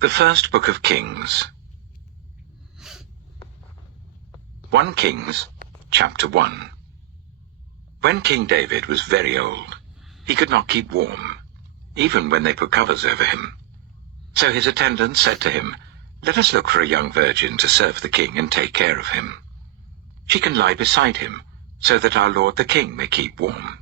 The First Book of Kings. 1 Kings, chapter 1. When King David was very old, he could not keep warm, even when they put covers over him. So his attendants said to him, "Let us look for a young virgin to serve the king and take care of him. She can lie beside him, so that our lord the king may keep warm."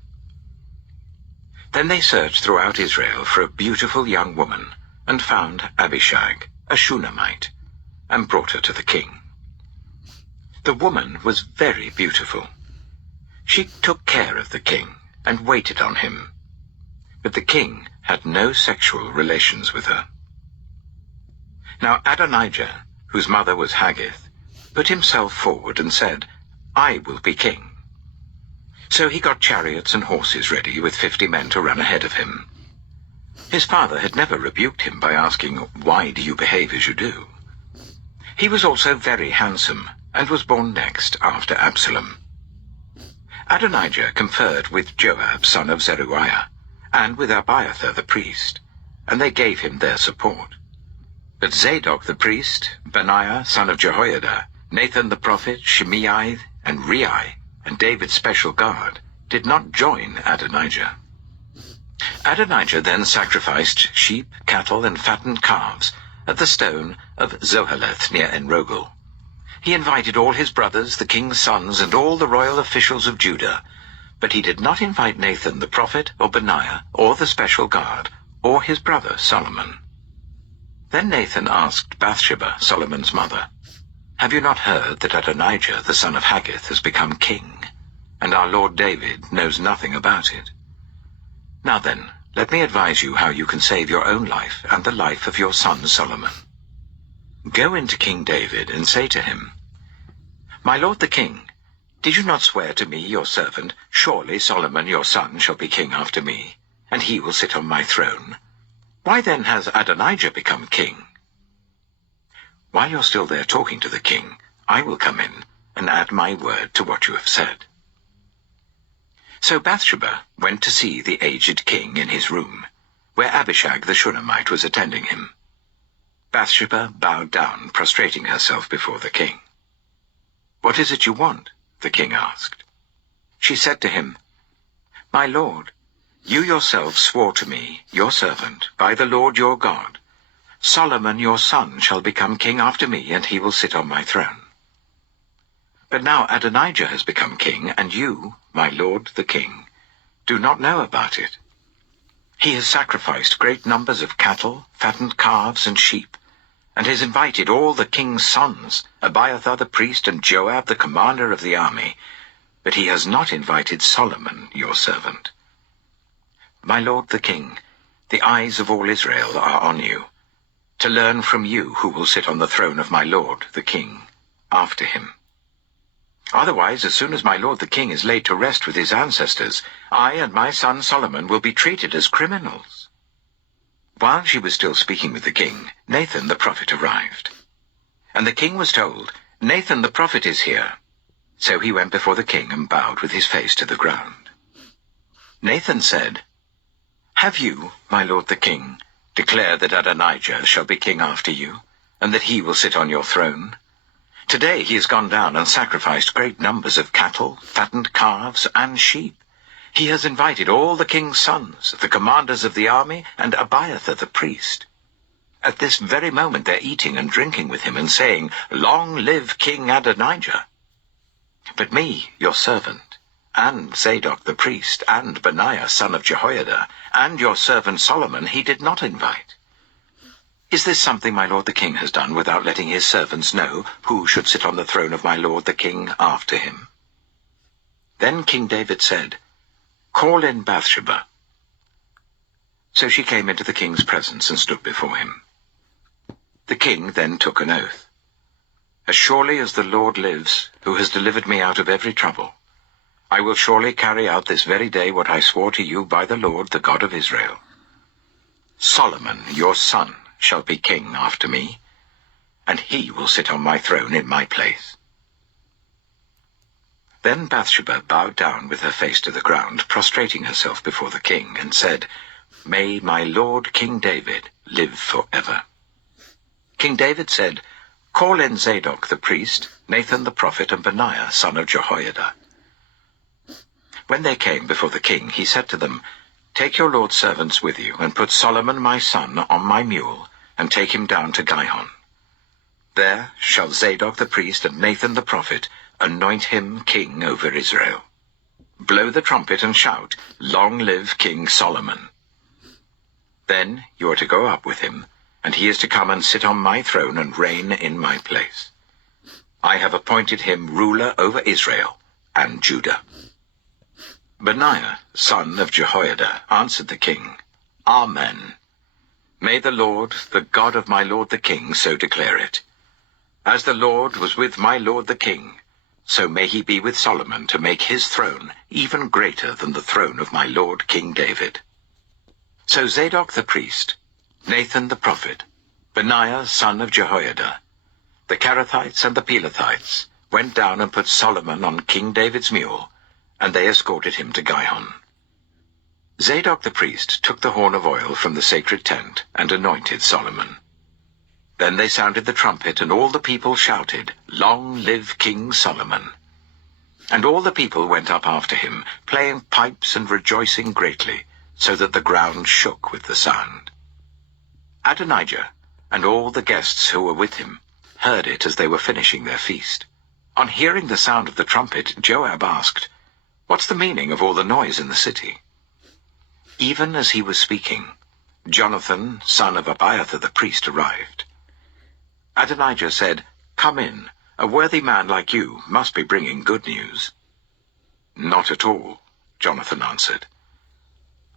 Then they searched throughout Israel for a beautiful young woman, and found Abishag, a Shunammite, and brought her to the king. The woman was very beautiful. She took care of the king and waited on him, but the king had no sexual relations with her. Now Adonijah, whose mother was Haggith, put himself forward and said, "I will be king." So he got chariots and horses ready with 50 men to run ahead of him. His father had never rebuked him by asking, "Why do you behave as you do?" He was also very handsome, and was born next after Absalom. Adonijah conferred with Joab, son of Zeruiah, and with Abiathar the priest, and they gave him their support. But Zadok the priest, Benaiah, son of Jehoiada, Nathan the prophet, Shimei, and Rei, and David's special guard, did not join Adonijah. Adonijah then sacrificed sheep, cattle, and fattened calves at the stone of Zoheleth near Enrogel. He invited all his brothers, the king's sons, and all the royal officials of Judah, but he did not invite Nathan the prophet, or Benaiah, or the special guard, or his brother Solomon. Then Nathan asked Bathsheba, Solomon's mother, "Have you not heard that Adonijah, the son of Haggith, has become king, and our lord David knows nothing about it? Now then, let me advise you how you can save your own life and the life of your son Solomon. Go into King David and say to him, 'My lord the king, did you not swear to me, your servant, surely Solomon your son shall be king after me, and he will sit on my throne? Why then has Adonijah become king? While you're still there talking to the king, I will come in and add my word to what you have said.'" So Bathsheba went to see the aged king in his room, where Abishag the Shunammite was attending him. Bathsheba bowed down, prostrating herself before the king. "What is it you want?" the king asked. She said to him, "My lord, you yourself swore to me, your servant, by the Lord your God, Solomon your son shall become king after me, and he will sit on my throne. But now Adonijah has become king, and you, my lord the king, do not know about it. He has sacrificed great numbers of cattle, fattened calves, and sheep, and has invited all the king's sons, Abiathar the priest, and Joab the commander of the army, but he has not invited Solomon your servant. My lord the king, the eyes of all Israel are on you, to learn from you who will sit on the throne of my lord the king after him. Otherwise, as soon as my lord the king is laid to rest with his ancestors, I and my son Solomon will be treated as criminals." While she was still speaking with the king, Nathan the prophet arrived. And the king was told, "Nathan the prophet is here." So he went before the king and bowed with his face to the ground. Nathan said, "Have you, my lord the king, declared that Adonijah shall be king after you, and that he will sit on your throne? Today he has gone down and sacrificed great numbers of cattle, fattened calves, and sheep. He has invited all the king's sons, the commanders of the army, and Abiathar the priest. At this very moment they're eating and drinking with him and saying, 'Long live King Adonijah.' But me, your servant, and Zadok the priest, and Benaiah son of Jehoiada, and your servant Solomon he did not invite. Is this something my lord the king has done without letting his servants know who should sit on the throne of my lord the king after him?" Then King David said, "Call in Bathsheba." So she came into the king's presence and stood before him. The king then took an oath. "As surely as the Lord lives, who has delivered me out of every trouble, I will surely carry out this very day what I swore to you by the Lord, the God of Israel. Solomon, your son, shall be king after me, and he will sit on my throne in my place." Then Bathsheba bowed down with her face to the ground, prostrating herself before the king, and said, "May my lord King David live forever." King David said, "Call in Zadok the priest, Nathan the prophet, and Benaiah son of Jehoiada." When they came before the king, he said to them, "Take your lord's servants with you, and put Solomon my son on my mule, and take him down to Gihon. There shall Zadok the priest and Nathan the prophet anoint him king over Israel. Blow the trumpet and shout, 'Long live King Solomon!' Then you are to go up with him, and he is to come and sit on my throne and reign in my place. I have appointed him ruler over Israel and Judah." Benaiah, son of Jehoiada, answered the king, "Amen. May the Lord, the God of my lord the king, so declare it. As the Lord was with my lord the king, so may he be with Solomon to make his throne even greater than the throne of my lord King David." So Zadok the priest, Nathan the prophet, Benaiah son of Jehoiada, the Kerethites and the Pelethites went down and put Solomon on King David's mule, and they escorted him to Gihon. Zadok the priest took the horn of oil from the sacred tent and anointed Solomon. Then they sounded the trumpet, and all the people shouted, "Long live King Solomon!" And all the people went up after him, playing pipes and rejoicing greatly, so that the ground shook with the sound. Adonijah and all the guests who were with him heard it as they were finishing their feast. On hearing the sound of the trumpet, Joab asked, "What's the meaning of all the noise in the city?" Even as he was speaking, Jonathan, son of Abiathar the priest, arrived. Adonijah said, "Come in. A worthy man like you must be bringing good news." "Not at all," Jonathan answered.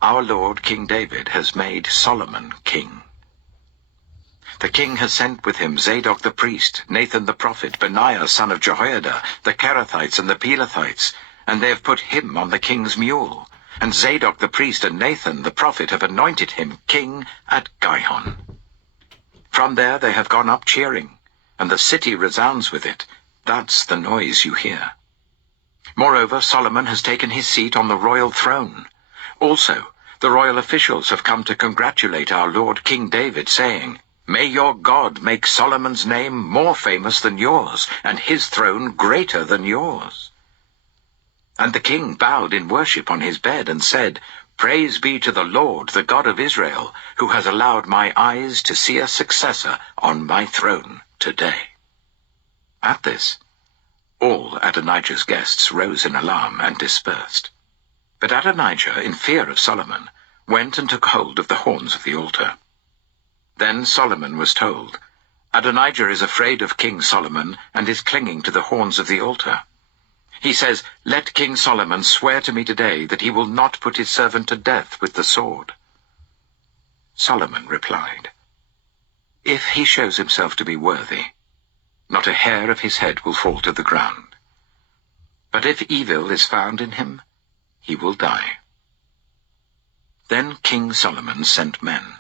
"Our lord King David has made Solomon king. The king has sent with him Zadok the priest, Nathan the prophet, Benaiah son of Jehoiada, the Kerethites and the Pelethites, and they have put him on the king's mule. And Zadok the priest and Nathan the prophet have anointed him king at Gihon. From there they have gone up cheering, and the city resounds with it. That's the noise you hear. Moreover, Solomon has taken his seat on the royal throne. Also, the royal officials have come to congratulate our lord King David, saying, 'May your God make Solomon's name more famous than yours, and his throne greater than yours.' And the king bowed in worship on his bed and said, 'Praise be to the Lord, the God of Israel, who has allowed my eyes to see a successor on my throne today.'" At this, all Adonijah's guests rose in alarm and dispersed. But Adonijah, in fear of Solomon, went and took hold of the horns of the altar. Then Solomon was told, "Adonijah is afraid of King Solomon and is clinging to the horns of the altar. He says, 'Let King Solomon swear to me today that he will not put his servant to death with the sword.'" Solomon replied, "If he shows himself to be worthy, not a hair of his head will fall to the ground. But if evil is found in him, he will die." Then King Solomon sent men,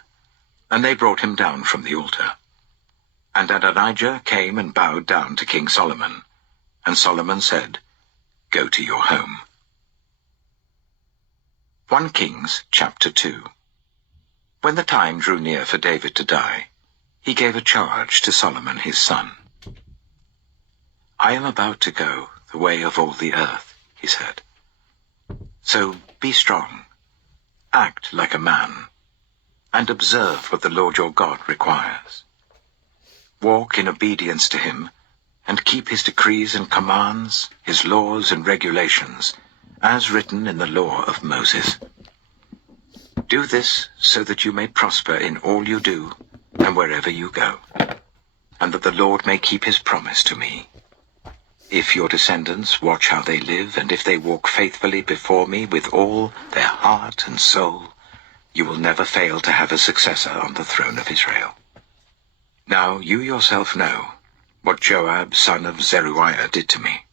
and they brought him down from the altar. And Adonijah came and bowed down to King Solomon, and Solomon said, "Go to your home." 1 Kings chapter 2. When the time drew near for David to die, he gave a charge to Solomon his son. "I am about to go the way of all the earth," he said. "So be strong, act like a man, and observe what the Lord your God requires. Walk in obedience to him, and keep his decrees and commands, his laws and regulations, as written in the law of Moses. Do this so that you may prosper in all you do and wherever you go, and that the Lord may keep his promise to me. If your descendants watch how they live, and if they walk faithfully before me with all their heart and soul, you will never fail to have a successor on the throne of Israel. Now you yourself know what Joab son of Zeruiah did to me,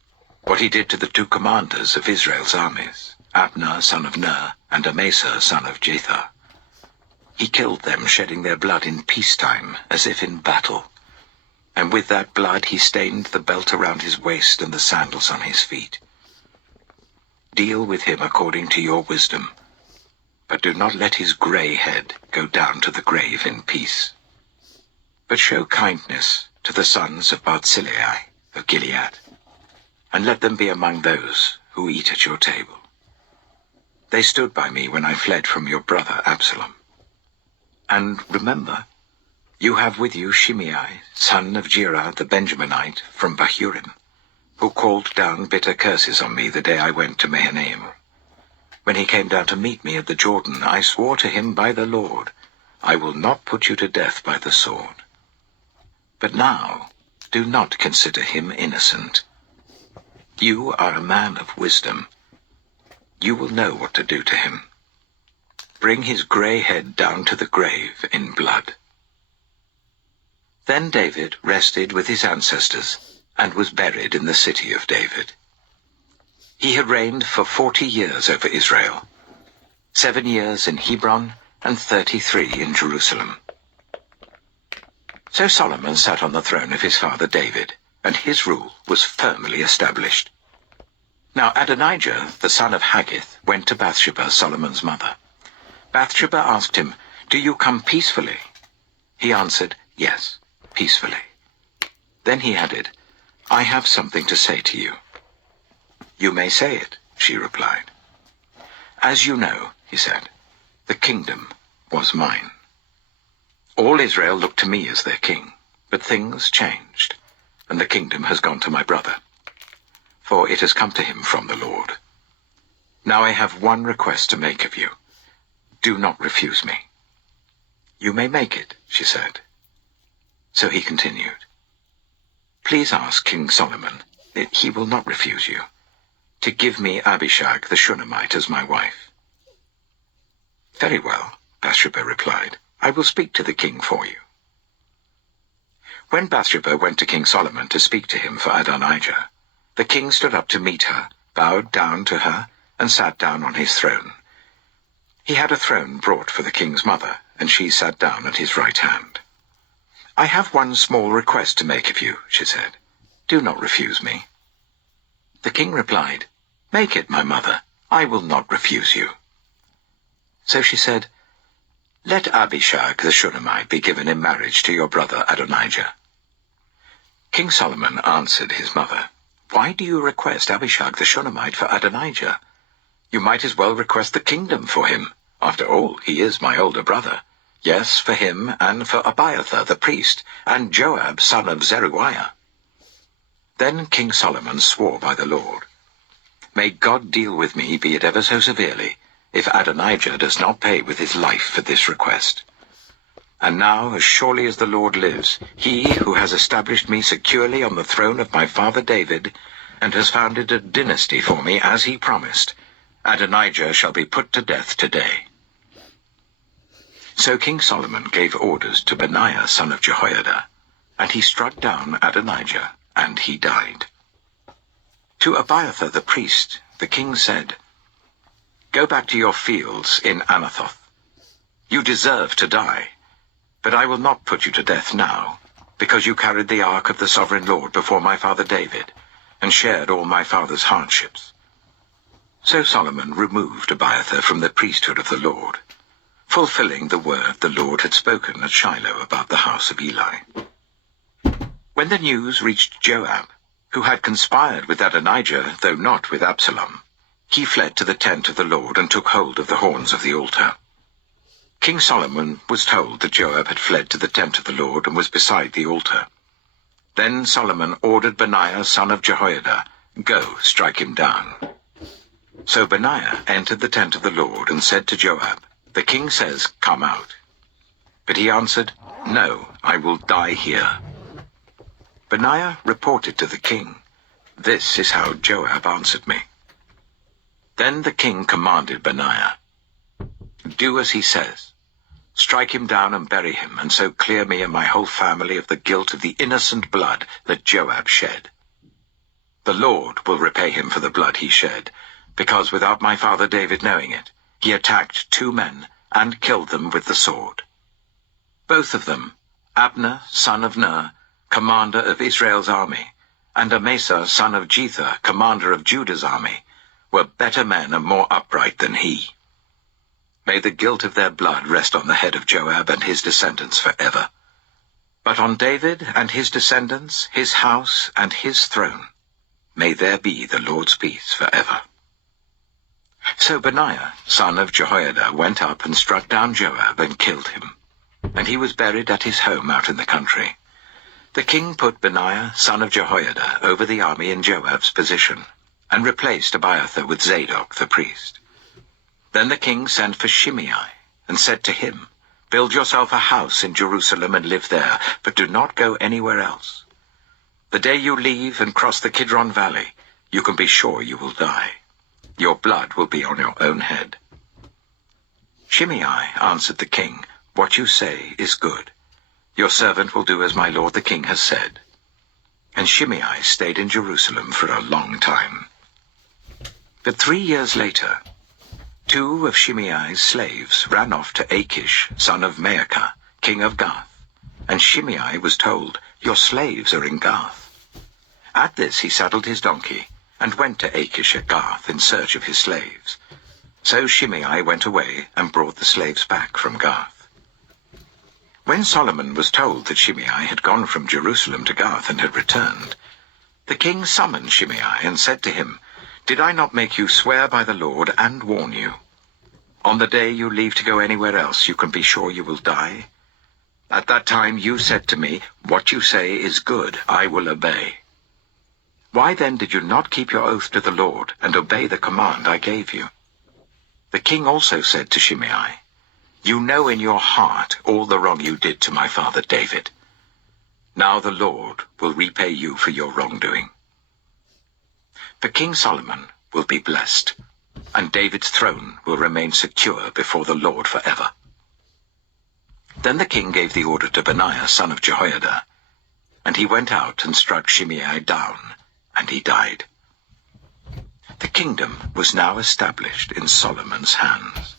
what he did to the 2 commanders of Israel's armies, Abner son of Ner and Amasa son of Jether. He killed them, shedding their blood in peacetime, as if in battle. And with that blood he stained the belt around his waist and the sandals on his feet. Deal with him according to your wisdom, but do not let his gray head go down to the grave in peace." But show kindness to the sons of Barzillai of Gilead, and let them be among those who eat at your table. They stood by me when I fled from your brother Absalom. And remember, you have with you Shimei, son of Gera the Benjaminite from Bahurim, who called down bitter curses on me the day I went to Mahanaim. When he came down to meet me at the Jordan, I swore to him by the Lord, I will not put you to death by the sword. But now, do not consider him innocent. You are a man of wisdom. You will know what to do to him. Bring his grey head down to the grave in blood. Then David rested with his ancestors and was buried in the city of David. He had reigned for 40 years over Israel, 7 years in Hebron and 33 in Jerusalem. So Solomon sat on the throne of his father David, and his rule was firmly established. Now Adonijah, the son of Haggith, went to Bathsheba, Solomon's mother. Bathsheba asked him, "Do you come peacefully?" He answered, "Yes, peacefully." Then he added, "I have something to say to you." "You may say it," she replied. "As you know," he said, "the kingdom was mine. All Israel looked to me as their king, but things changed, and the kingdom has gone to my brother, for it has come to him from the Lord. Now I have one request to make of you. Do not refuse me." "You may make it," she said. So he continued, "Please ask King Solomon, he will not refuse you, to give me Abishag the Shunammite as my wife." "Very well," Bathsheba replied, "I will speak to the king for you." When Bathsheba went to King Solomon to speak to him for Adonijah, the king stood up to meet her, bowed down to her, and sat down on his throne. He had a throne brought for the king's mother, and she sat down at his right hand. "I have one small request to make of you," she said. "Do not refuse me." The king replied, "Make it, my mother. I will not refuse you." So she said, "Let Abishag the Shunammite be given in marriage to your brother Adonijah." King Solomon answered his mother, "Why do you request Abishag the Shunammite for Adonijah? You might as well request the kingdom for him. After all, he is my older brother. Yes, for him, and for Abiathar the priest, and Joab son of Zeruiah." Then King Solomon swore by the Lord, "May God deal with me, be it ever so severely, if Adonijah does not pay with his life for this request. And now, as surely as the Lord lives, he who has established me securely on the throne of my father David, and has founded a dynasty for me as he promised, Adonijah shall be put to death today." So King Solomon gave orders to Benaiah son of Jehoiada, and he struck down Adonijah, and he died. To Abiathar the priest, the king said, "Go back to your fields in Anathoth. You deserve to die, but I will not put you to death now, because you carried the ark of the sovereign Lord before my father David, and shared all my father's hardships." So Solomon removed Abiathar from the priesthood of the Lord, fulfilling the word the Lord had spoken at Shiloh about the house of Eli. When the news reached Joab, who had conspired with Adonijah, though not with Absalom, he fled to the tent of the Lord and took hold of the horns of the altar. King Solomon was told that Joab had fled to the tent of the Lord and was beside the altar. Then Solomon ordered Benaiah son of Jehoiada, "Go, strike him down." So Benaiah entered the tent of the Lord and said to Joab, "The king says, 'Come out.' But he answered, 'No, I will die here.' Benaiah reported to the king, 'This is how Joab answered me.' Then the king commanded Benaiah, 'Do as he says. Strike him down and bury him, and so clear me and my whole family of the guilt of the innocent blood that Joab shed. The Lord will repay him for the blood he shed, because without my father David knowing it, he attacked 2 men and killed them with the sword. Both of them, Abner, son of Ner, commander of Israel's army, and Amasa, son of Jether, commander of Judah's army, were better men and more upright than he. May the guilt of their blood rest on the head of Joab and his descendants forever. But on David and his descendants, his house and his throne, may there be the Lord's peace forever." So Benaiah, son of Jehoiada, went up and struck down Joab and killed him, and he was buried at his home out in the country. The king put Benaiah, son of Jehoiada, over the army in Joab's position, and replaced Abiathar with Zadok the priest. Then the king sent for Shimei, and said to him, "Build yourself a house in Jerusalem and live there, but do not go anywhere else. The day you leave and cross the Kidron Valley, you can be sure you will die. Your blood will be on your own head." Shimei answered the king, "What you say is good. Your servant will do as my lord the king has said." And Shimei stayed in Jerusalem for a long time. But 3 years later, 2 of Shimei's slaves ran off to Achish, son of Maacah, king of Gath, and Shimei was told, "Your slaves are in Gath." At this he saddled his donkey, and went to Achish at Gath in search of his slaves. So Shimei went away and brought the slaves back from Gath. When Solomon was told that Shimei had gone from Jerusalem to Gath and had returned, the king summoned Shimei and said to him, "Did I not make you swear by the Lord and warn you? On the day you leave to go anywhere else, you can be sure you will die. At that time you said to me, 'What you say is good, I will obey.' Why then did you not keep your oath to the Lord and obey the command I gave you?" The king also said to Shimei, "You know in your heart all the wrong you did to my father David. Now the Lord will repay you for your wrongdoing." For King Solomon will be blessed, and David's throne will remain secure before the Lord forever. Then the king gave the order to Benaiah, son of Jehoiada, and he went out and struck Shimei down, and he died. The kingdom was now established in Solomon's hands.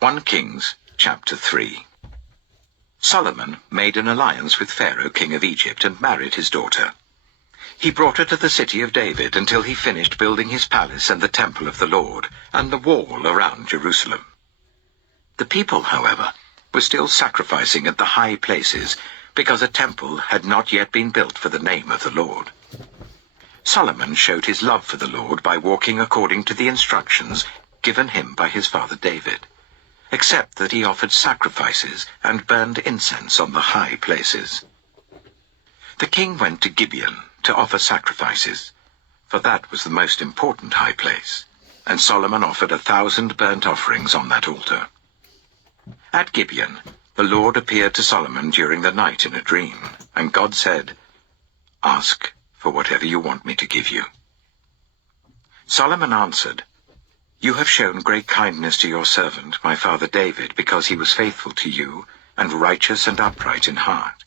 1 Kings chapter 3. Solomon made an alliance with Pharaoh, king of Egypt, and married his daughter. He brought her to the city of David until he finished building his palace and the temple of the Lord, and the wall around Jerusalem. The people, however, were still sacrificing at the high places, because a temple had not yet been built for the name of the Lord. Solomon showed his love for the Lord by walking according to the instructions given him by his father David, except that he offered sacrifices and burned incense on the high places. The king went to Gibeon to offer sacrifices, for that was the most important high place, and Solomon offered 1,000 burnt offerings on that altar. At Gibeon, the Lord appeared to Solomon during the night in a dream, and God said, "Ask for whatever you want me to give you." Solomon answered, "You have shown great kindness to your servant, my father David, because he was faithful to you and righteous and upright in heart.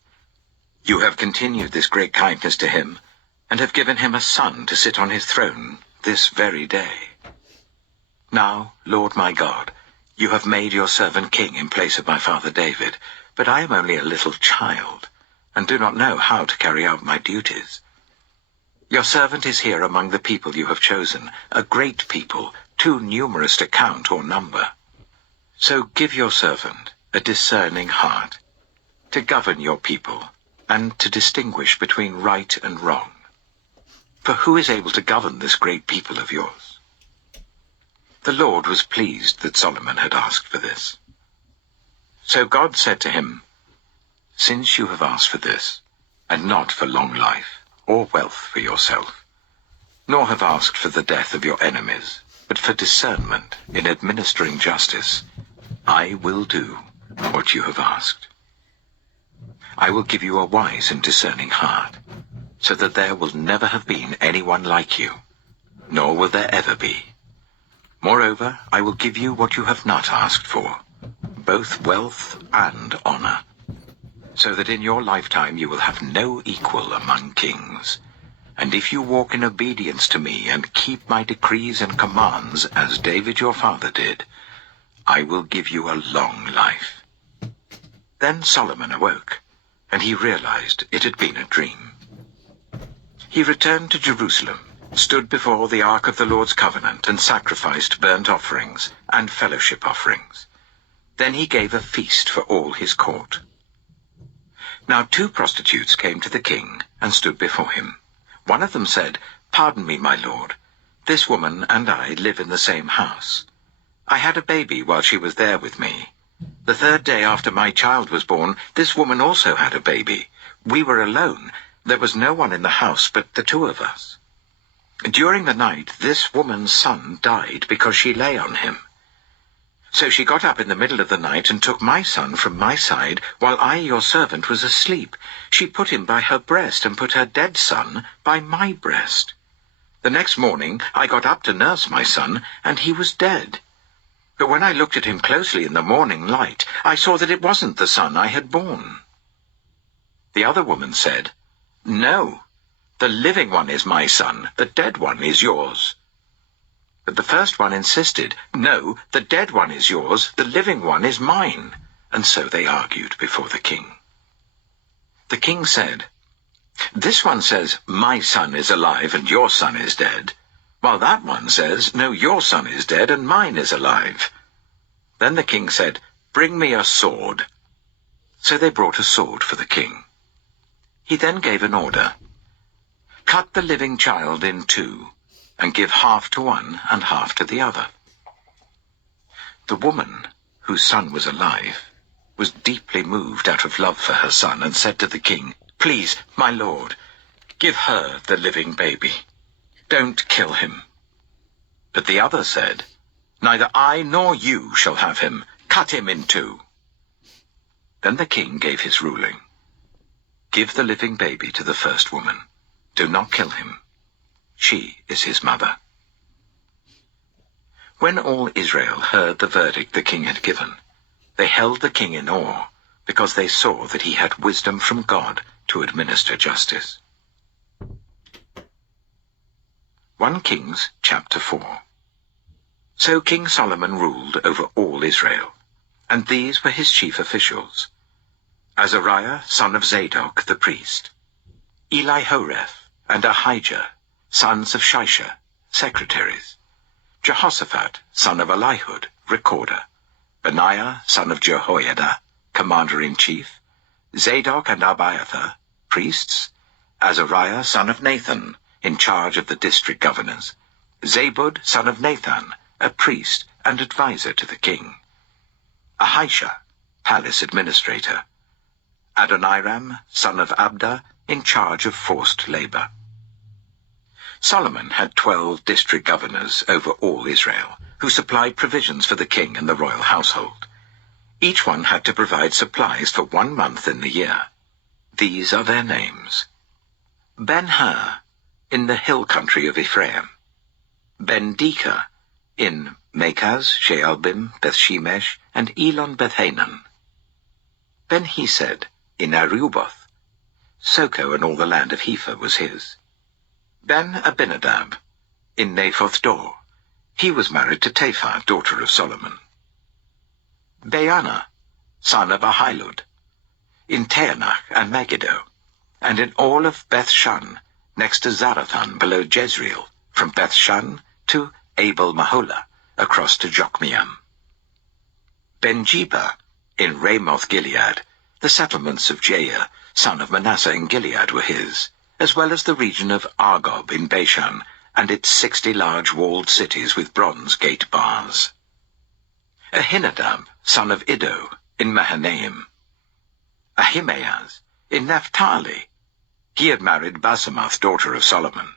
You have continued this great kindness to him, and have given him a son to sit on his throne this very day. Now, Lord my God, you have made your servant king in place of my father David, but I am only a little child, and do not know how to carry out my duties. Your servant is here among the people you have chosen, a great people, too numerous to count or number. So give your servant a discerning heart, to govern your people, and to distinguish between right and wrong. For who is able to govern this great people of yours?" The Lord was pleased that Solomon had asked for this. So God said to him, "Since you have asked for this, and not for long life, or wealth for yourself, nor have asked for the death of your enemies, but for discernment in administering justice, I will do what you have asked. I will give you a wise and discerning heart, so that there will never have been anyone like you, nor will there ever be. Moreover, I will give you what you have not asked for, both wealth and honor, so that in your lifetime you will have no equal among kings. And if you walk in obedience to me and keep my decrees and commands, as David your father did, I will give you a long life." Then Solomon awoke, and he realized it had been a dream. He returned to Jerusalem, stood before the ark of the Lord's covenant, and sacrificed burnt offerings and fellowship offerings. Then he gave a feast for all his court. Now 2 prostitutes came to the king and stood before him. One of them said, "Pardon me, my lord. This woman and I live in the same house. I had a baby while she was there with me. The 3rd day after my child was born, this woman also had a baby. We were alone. There was no one in the house but the 2 of us. During the night, this woman's son died because she lay on him. So she got up in the middle of the night and took my son from my side while I, your servant, was asleep. She put him by her breast and put her dead son by my breast. The next morning I got up to nurse my son, and he was dead. But when I looked at him closely in the morning light, I saw that it wasn't the son I had borne." The other woman said, "No, the living one is my son, the dead one is yours." But the first one insisted, "No, the dead one is yours, the living one is mine." And so they argued before the king. The king said, "This one says, 'My son is alive and your son is dead,' while that one says, 'No, your son is dead and mine is alive.'" Then the king said, "Bring me a sword." So they brought a sword for the king. He then gave an order, "Cut the living child in 2, and give half to one and half to the other." The woman, whose son was alive, was deeply moved out of love for her son, and said to the king, "Please, my lord, give her the living baby. Don't kill him." But the other said, "Neither I nor you shall have him. Cut him in 2. Then the king gave his ruling. "Give the living baby to the first woman. Do not kill him. She is his mother." When all Israel heard the verdict the king had given, they held the king in awe, because they saw that he had wisdom from God to administer justice. 1 Kings chapter 4. So King Solomon ruled over all Israel, and these were his chief officials: Azariah, son of Zadok the priest; Elihoreph and Ahijah, sons of Shisha, secretaries; Jehoshaphat, son of Elihud, recorder; Benaiah, son of Jehoiada, commander-in-chief; Zadok and Abiathar, priests; Azariah, son of Nathan, in charge of the district governors; Zabud, son of Nathan, a priest and adviser to the king; Ahisha, palace administrator; Adoniram, son of Abda, in charge of forced labor. Solomon had 12 district governors over all Israel, who supplied provisions for the king and the royal household. Each one had to provide supplies for 1 month in the year. These are their names: Ben-Hur, in the hill country of Ephraim; Ben-Deka, in Makaz, Shaalbim, Bethshemesh, and Elon Bethhanan; Ben-Hesed, in Aruboth; Soko and all the land of Hepher was his; Ben-Abinadab, in Naphoth Dor; he was married to Taphar, daughter of Solomon; Baana, son of Ahilud, in Taanach and Megiddo, and in all of Beth-Shan, next to Zarathan below Jezreel, from Beth-Shan to Abel-Maholah, across to Jokmeam; Ben-Jeba, in Ramoth-Gilead; the settlements of Jair, son of Manasseh in Gilead, were his, as well as the region of Argob in Bashan, and its 60 large walled cities with bronze gate bars; Ahinadab, son of Iddo, in Mahanaim; Ahimaaz, in Naphtali; he had married Basemath, daughter of Solomon;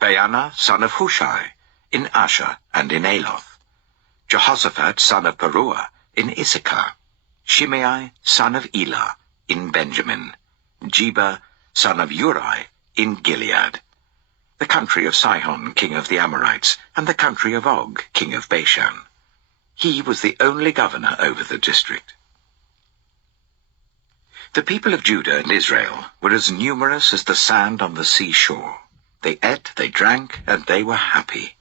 Baana, son of Hushai, in Asher and in Aloth; Jehoshaphat, son of Paruah, in Issachar; Shimei, son of Elah, in Benjamin; Jeba, son of Uri, in Gilead; the country of Sihon, king of the Amorites, and the country of Og, king of Bashan. He was the only governor over the district. The people of Judah and Israel were as numerous as the sand on the seashore. They ate, they drank, and they were happy.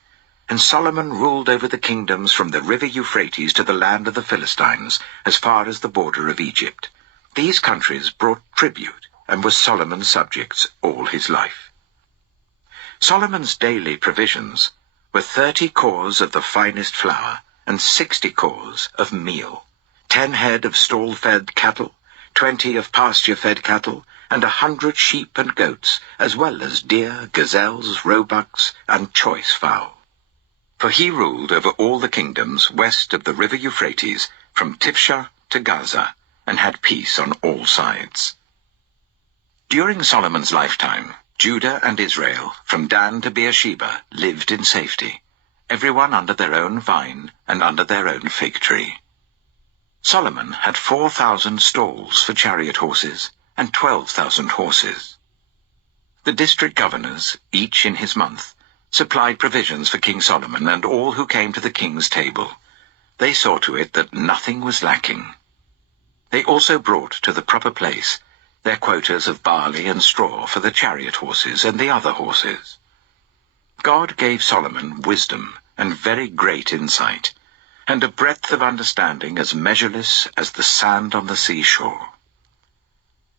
And Solomon ruled over the kingdoms from the river Euphrates to the land of the Philistines, as far as the border of Egypt. These countries brought tribute, and were Solomon's subjects all his life. Solomon's daily provisions were 30 cors of the finest flour, and 60 cors of meal, 10 head of stall-fed cattle, 20 of pasture-fed cattle, and 100 sheep and goats, as well as deer, gazelles, roebucks, and choice fowl. For he ruled over all the kingdoms west of the river Euphrates, from Tifsha to Gaza, and had peace on all sides. During Solomon's lifetime, Judah and Israel, from Dan to Beersheba, lived in safety, everyone under their own vine and under their own fig tree. Solomon had 4,000 stalls for chariot horses and 12,000 horses. The district governors, each in his month, supplied provisions for King Solomon and all who came to the king's table. They saw to it that nothing was lacking. They also brought to the proper place their quotas of barley and straw for the chariot horses and the other horses. God gave Solomon wisdom and very great insight, and a breadth of understanding as measureless as the sand on the seashore.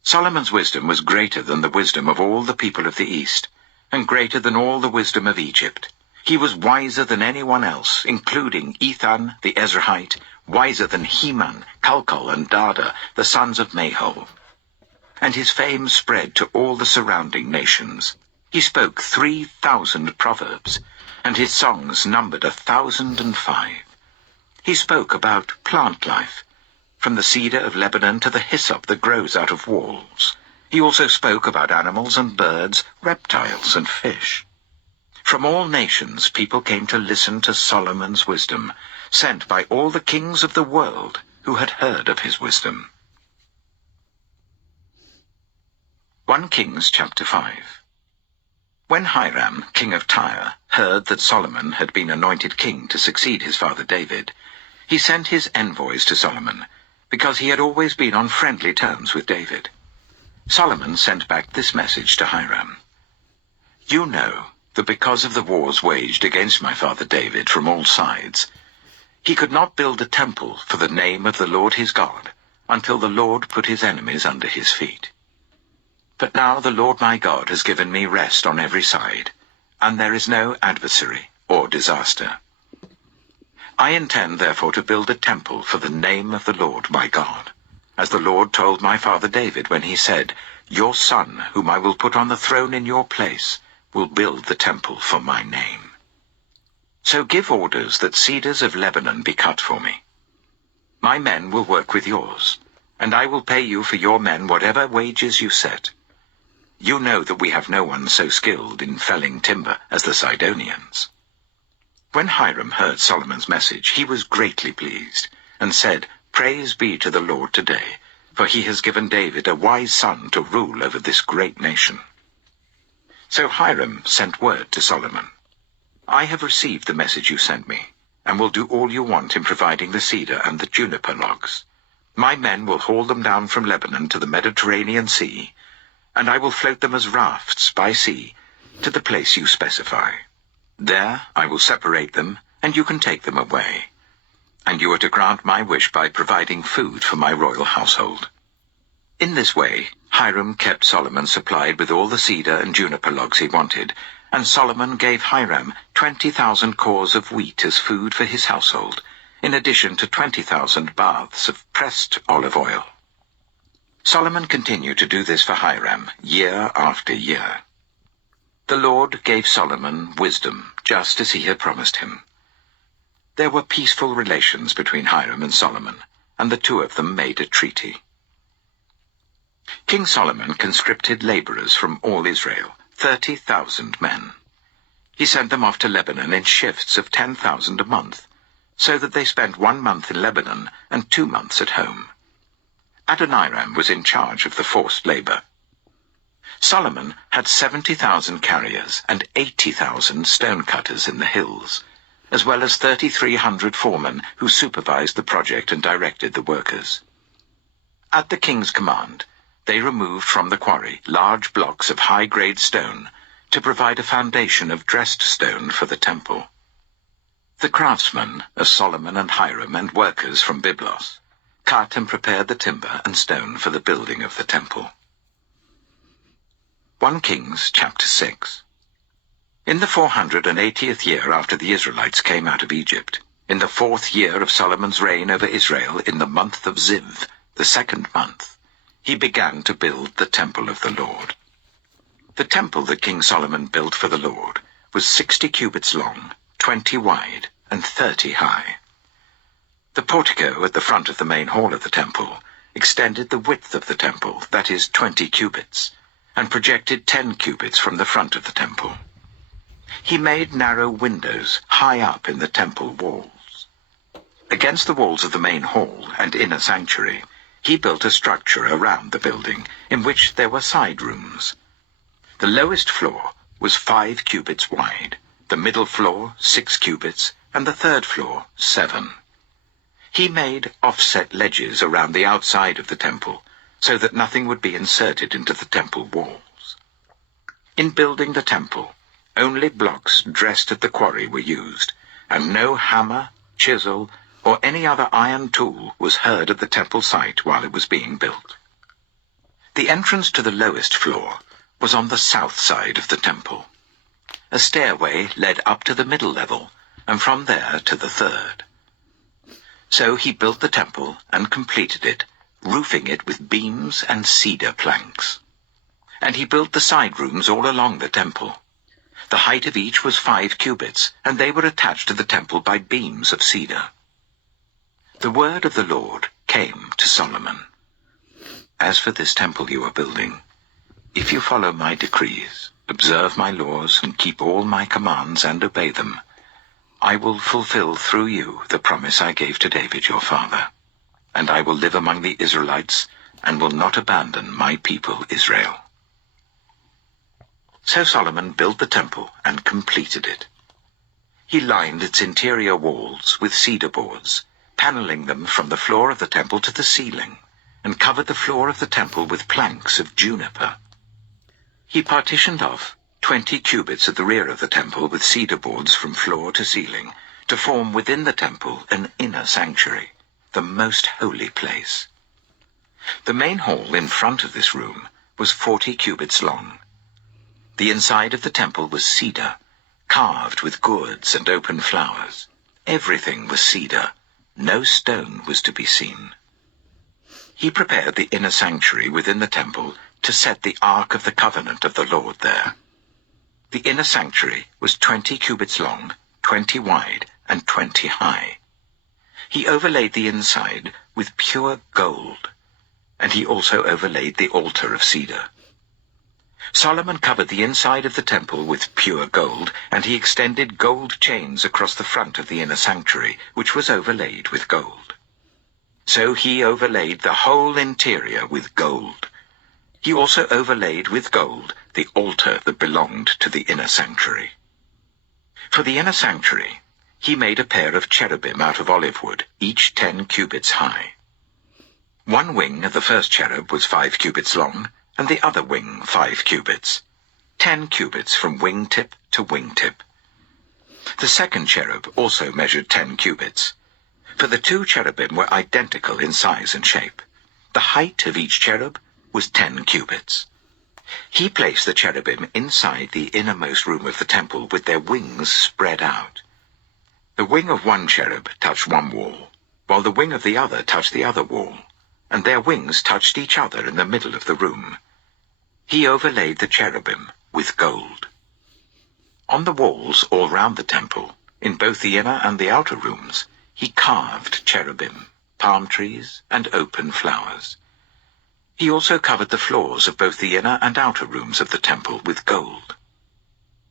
Solomon's wisdom was greater than the wisdom of all the people of the East, and greater than all the wisdom of Egypt. He was wiser than anyone else, including Ethan the Ezrahite, wiser than Heman, Calcol, and Dada, the sons of Mahol. And his fame spread to all the surrounding nations. He spoke 3,000 proverbs, and his songs numbered 1,005. He spoke about plant life, from the cedar of Lebanon to the hyssop that grows out of walls. He also spoke about animals and birds, reptiles and fish. From all nations people came to listen to Solomon's wisdom, sent by all the kings of the world who had heard of his wisdom. 1 Kings chapter 5. When Hiram, king of Tyre, heard that Solomon had been anointed king to succeed his father David, he sent his envoys to Solomon, because he had always been on friendly terms with David. Solomon sent back this message to Hiram. You know that because of the wars waged against my father David from all sides, he could not build a temple for the name of the Lord his God until the Lord put his enemies under his feet. But now the Lord my God has given me rest on every side, and there is no adversary or disaster. I intend therefore to build a temple for the name of the Lord my God, as the Lord told my father David when he said, Your son, whom I will put on the throne in your place, will build the temple for my name. So give orders that cedars of Lebanon be cut for me. My men will work with yours, and I will pay you for your men whatever wages you set. You know that we have no one so skilled in felling timber as the Sidonians. When Hiram heard Solomon's message, he was greatly pleased, and said, Praise be to the Lord today, for he has given David a wise son to rule over this great nation. So Hiram sent word to Solomon, I have received the message you sent me, and will do all you want in providing the cedar and the juniper logs. My men will haul them down from Lebanon to the Mediterranean Sea, and I will float them as rafts by sea to the place you specify. There I will separate them, and you can take them away. And you are to grant my wish by providing food for my royal household. In this way, Hiram kept Solomon supplied with all the cedar and juniper logs he wanted, and Solomon gave Hiram 20,000 cores of wheat as food for his household, in addition to 20,000 baths of pressed olive oil. Solomon continued to do this for Hiram year after year. The Lord gave Solomon wisdom, just as he had promised him. There were peaceful relations between Hiram and Solomon, and the two of them made a treaty. King Solomon conscripted laborers from all Israel, 30,000 men. He sent them off to Lebanon in shifts of 10,000 a month, so that they spent 1 month in Lebanon and 2 months at home. Adoniram was in charge of the forced labor. Solomon had 70,000 carriers and 80,000 stonecutters in the hills, as well as 3,300 foremen who supervised the project and directed the workers. At the king's command, they removed from the quarry large blocks of high-grade stone to provide a foundation of dressed stone for the temple. The craftsmen, as Solomon and Hiram and workers from Byblos, cut and prepared the timber and stone for the building of the temple. 1 Kings chapter 6. In the 480th year after the Israelites came out of Egypt, in the 4th year of Solomon's reign over Israel, in the month of Ziv, the 2nd month, he began to build the temple of the Lord. The temple that King Solomon built for the Lord was 60 cubits long, 20 wide, and 30 high. The portico at the front of the main hall of the temple extended the width of the temple, that is 20 cubits, and projected 10 cubits from the front of the temple. He made narrow windows high up in the temple walls. Against the walls of the main hall and inner sanctuary, he built a structure around the building in which there were side rooms. The lowest floor was 5 cubits wide, the middle floor 6 cubits, and the third floor 7. He made offset ledges around the outside of the temple, so that nothing would be inserted into the temple walls. In building the temple, only blocks dressed at the quarry were used, and no hammer, chisel, or any other iron tool was heard at the temple site while it was being built. The entrance to the lowest floor was on the south side of the temple. A stairway led up to the middle level, and from there to the third. So he built the temple and completed it, roofing it with beams and cedar planks. And he built the side rooms all along the temple. The height of each was 5 cubits, and they were attached to the temple by beams of cedar. The word of the Lord came to Solomon. As for this temple you are building, if you follow my decrees, observe my laws, and keep all my commands and obey them, I will fulfill through you the promise I gave to David your father, and I will live among the Israelites and will not abandon my people Israel. So Solomon built the temple and completed it. He lined its interior walls with cedar boards, paneling them from the floor of the temple to the ceiling, and covered the floor of the temple with planks of juniper. He partitioned off 20 cubits at the rear of the temple with cedar boards from floor to ceiling, to form within the temple an inner sanctuary, the most holy place. The main hall in front of this room was 40 cubits long. The inside of the temple was cedar, carved with gourds and open flowers. Everything was cedar. No stone was to be seen. He prepared the inner sanctuary within the temple to set the Ark of the Covenant of the Lord there. The inner sanctuary was 20 cubits long, 20 wide, and 20 high. He overlaid the inside with pure gold, and he also overlaid the altar of cedar. Solomon covered the inside of the temple with pure gold, and he extended gold chains across the front of the inner sanctuary, which was overlaid with gold. So he overlaid the whole interior with gold. He also overlaid with gold the altar that belonged to the inner sanctuary. For the inner sanctuary, he made a pair of cherubim out of olive wood, each 10 cubits high. One wing of the first cherub was 5 cubits long, and the other wing 5 cubits, 10 cubits from wingtip to wingtip. The second cherub also measured 10 cubits, for the 2 cherubim were identical in size and shape. The height of each cherub was 10 cubits. He placed the cherubim inside the innermost room of the temple with their wings spread out. The wing of one cherub touched one wall, while the wing of the other touched the other wall, and their wings touched each other in the middle of the room. He overlaid the cherubim with gold. On the walls all round the temple, in both the inner and the outer rooms, he carved cherubim, palm trees, and open flowers. He also covered the floors of both the inner and outer rooms of the temple with gold.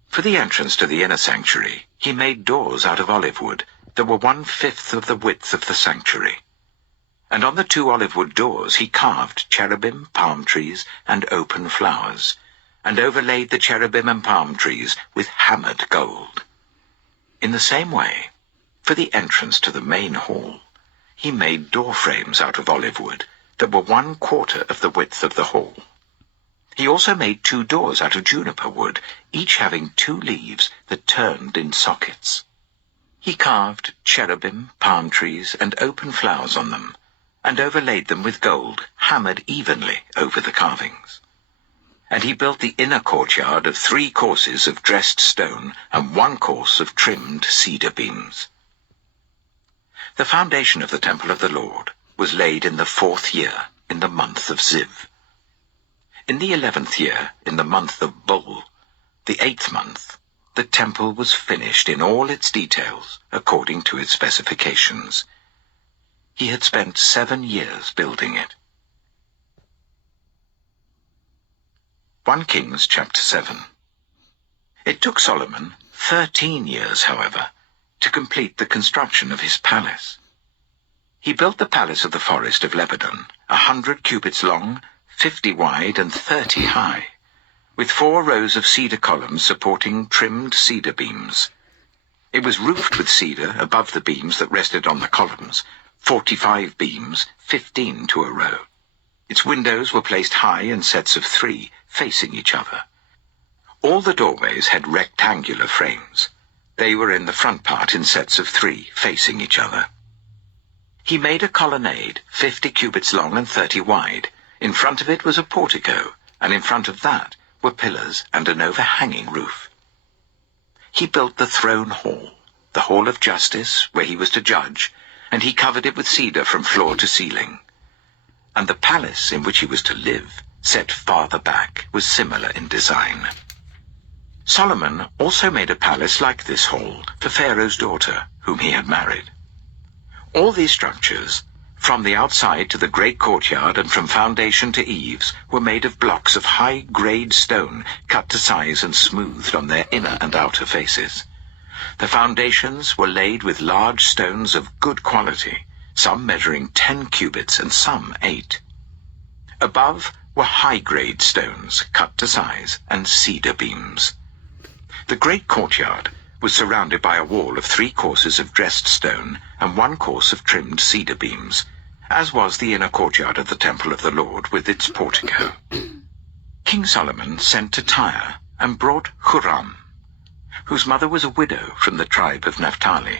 For the entrance to the inner sanctuary, he made doors out of olive wood that were 1/5 of the width of the sanctuary. And on the 2 olive wood doors he carved cherubim, palm trees, and open flowers, and overlaid the cherubim and palm trees with hammered gold. In the same way, for the entrance to the main hall, he made door frames out of olive wood that were 1/4 of the width of the hall. He also made 2 doors out of juniper wood, each having 2 leaves that turned in sockets. He carved cherubim, palm trees, and open flowers on them, and overlaid them with gold, hammered evenly over the carvings. And he built the inner courtyard of 3 courses of dressed stone and 1 course of trimmed cedar beams. The foundation of the temple of the Lord was laid in the 4th year, in the month of Ziv. In the 11th year, in the month of Bul, the 8th month, the temple was finished in all its details according to its specifications. He had spent 7 years building it. 1 Kings chapter 7. It took Solomon 13 years, however, to complete the construction of his palace. He built the palace of the forest of Lebanon, 100 cubits long, 50 wide, and 30 high, with 4 rows of cedar columns supporting trimmed cedar beams. It was roofed with cedar above the beams that rested on the columns, 45 beams, 15 to a row. Its windows were placed high in sets of 3, facing each other. All the doorways had rectangular frames. They were in the front part in sets of 3, facing each other. He made a colonnade, 50 cubits long and 30 wide. In front of it was a portico, and in front of that were pillars and an overhanging roof. He built the throne hall, the hall of justice, where he was to judge, and he covered it with cedar from floor to ceiling. And the palace in which he was to live, set farther back, was similar in design. Solomon also made a palace like this hall for Pharaoh's daughter, whom he had married. All these structures, from the outside to the great courtyard and from foundation to eaves, were made of blocks of high-grade stone cut to size and smoothed on their inner and outer faces. The foundations were laid with large stones of good quality, some measuring 10 cubits and some 8. Above were high-grade stones cut to size and cedar beams. The great courtyard was surrounded by a wall of 3 courses of dressed stone and 1 course of trimmed cedar beams, as was the inner courtyard of the temple of the Lord with its portico. King Solomon sent to Tyre and brought Huram, whose mother was a widow from the tribe of Naphtali,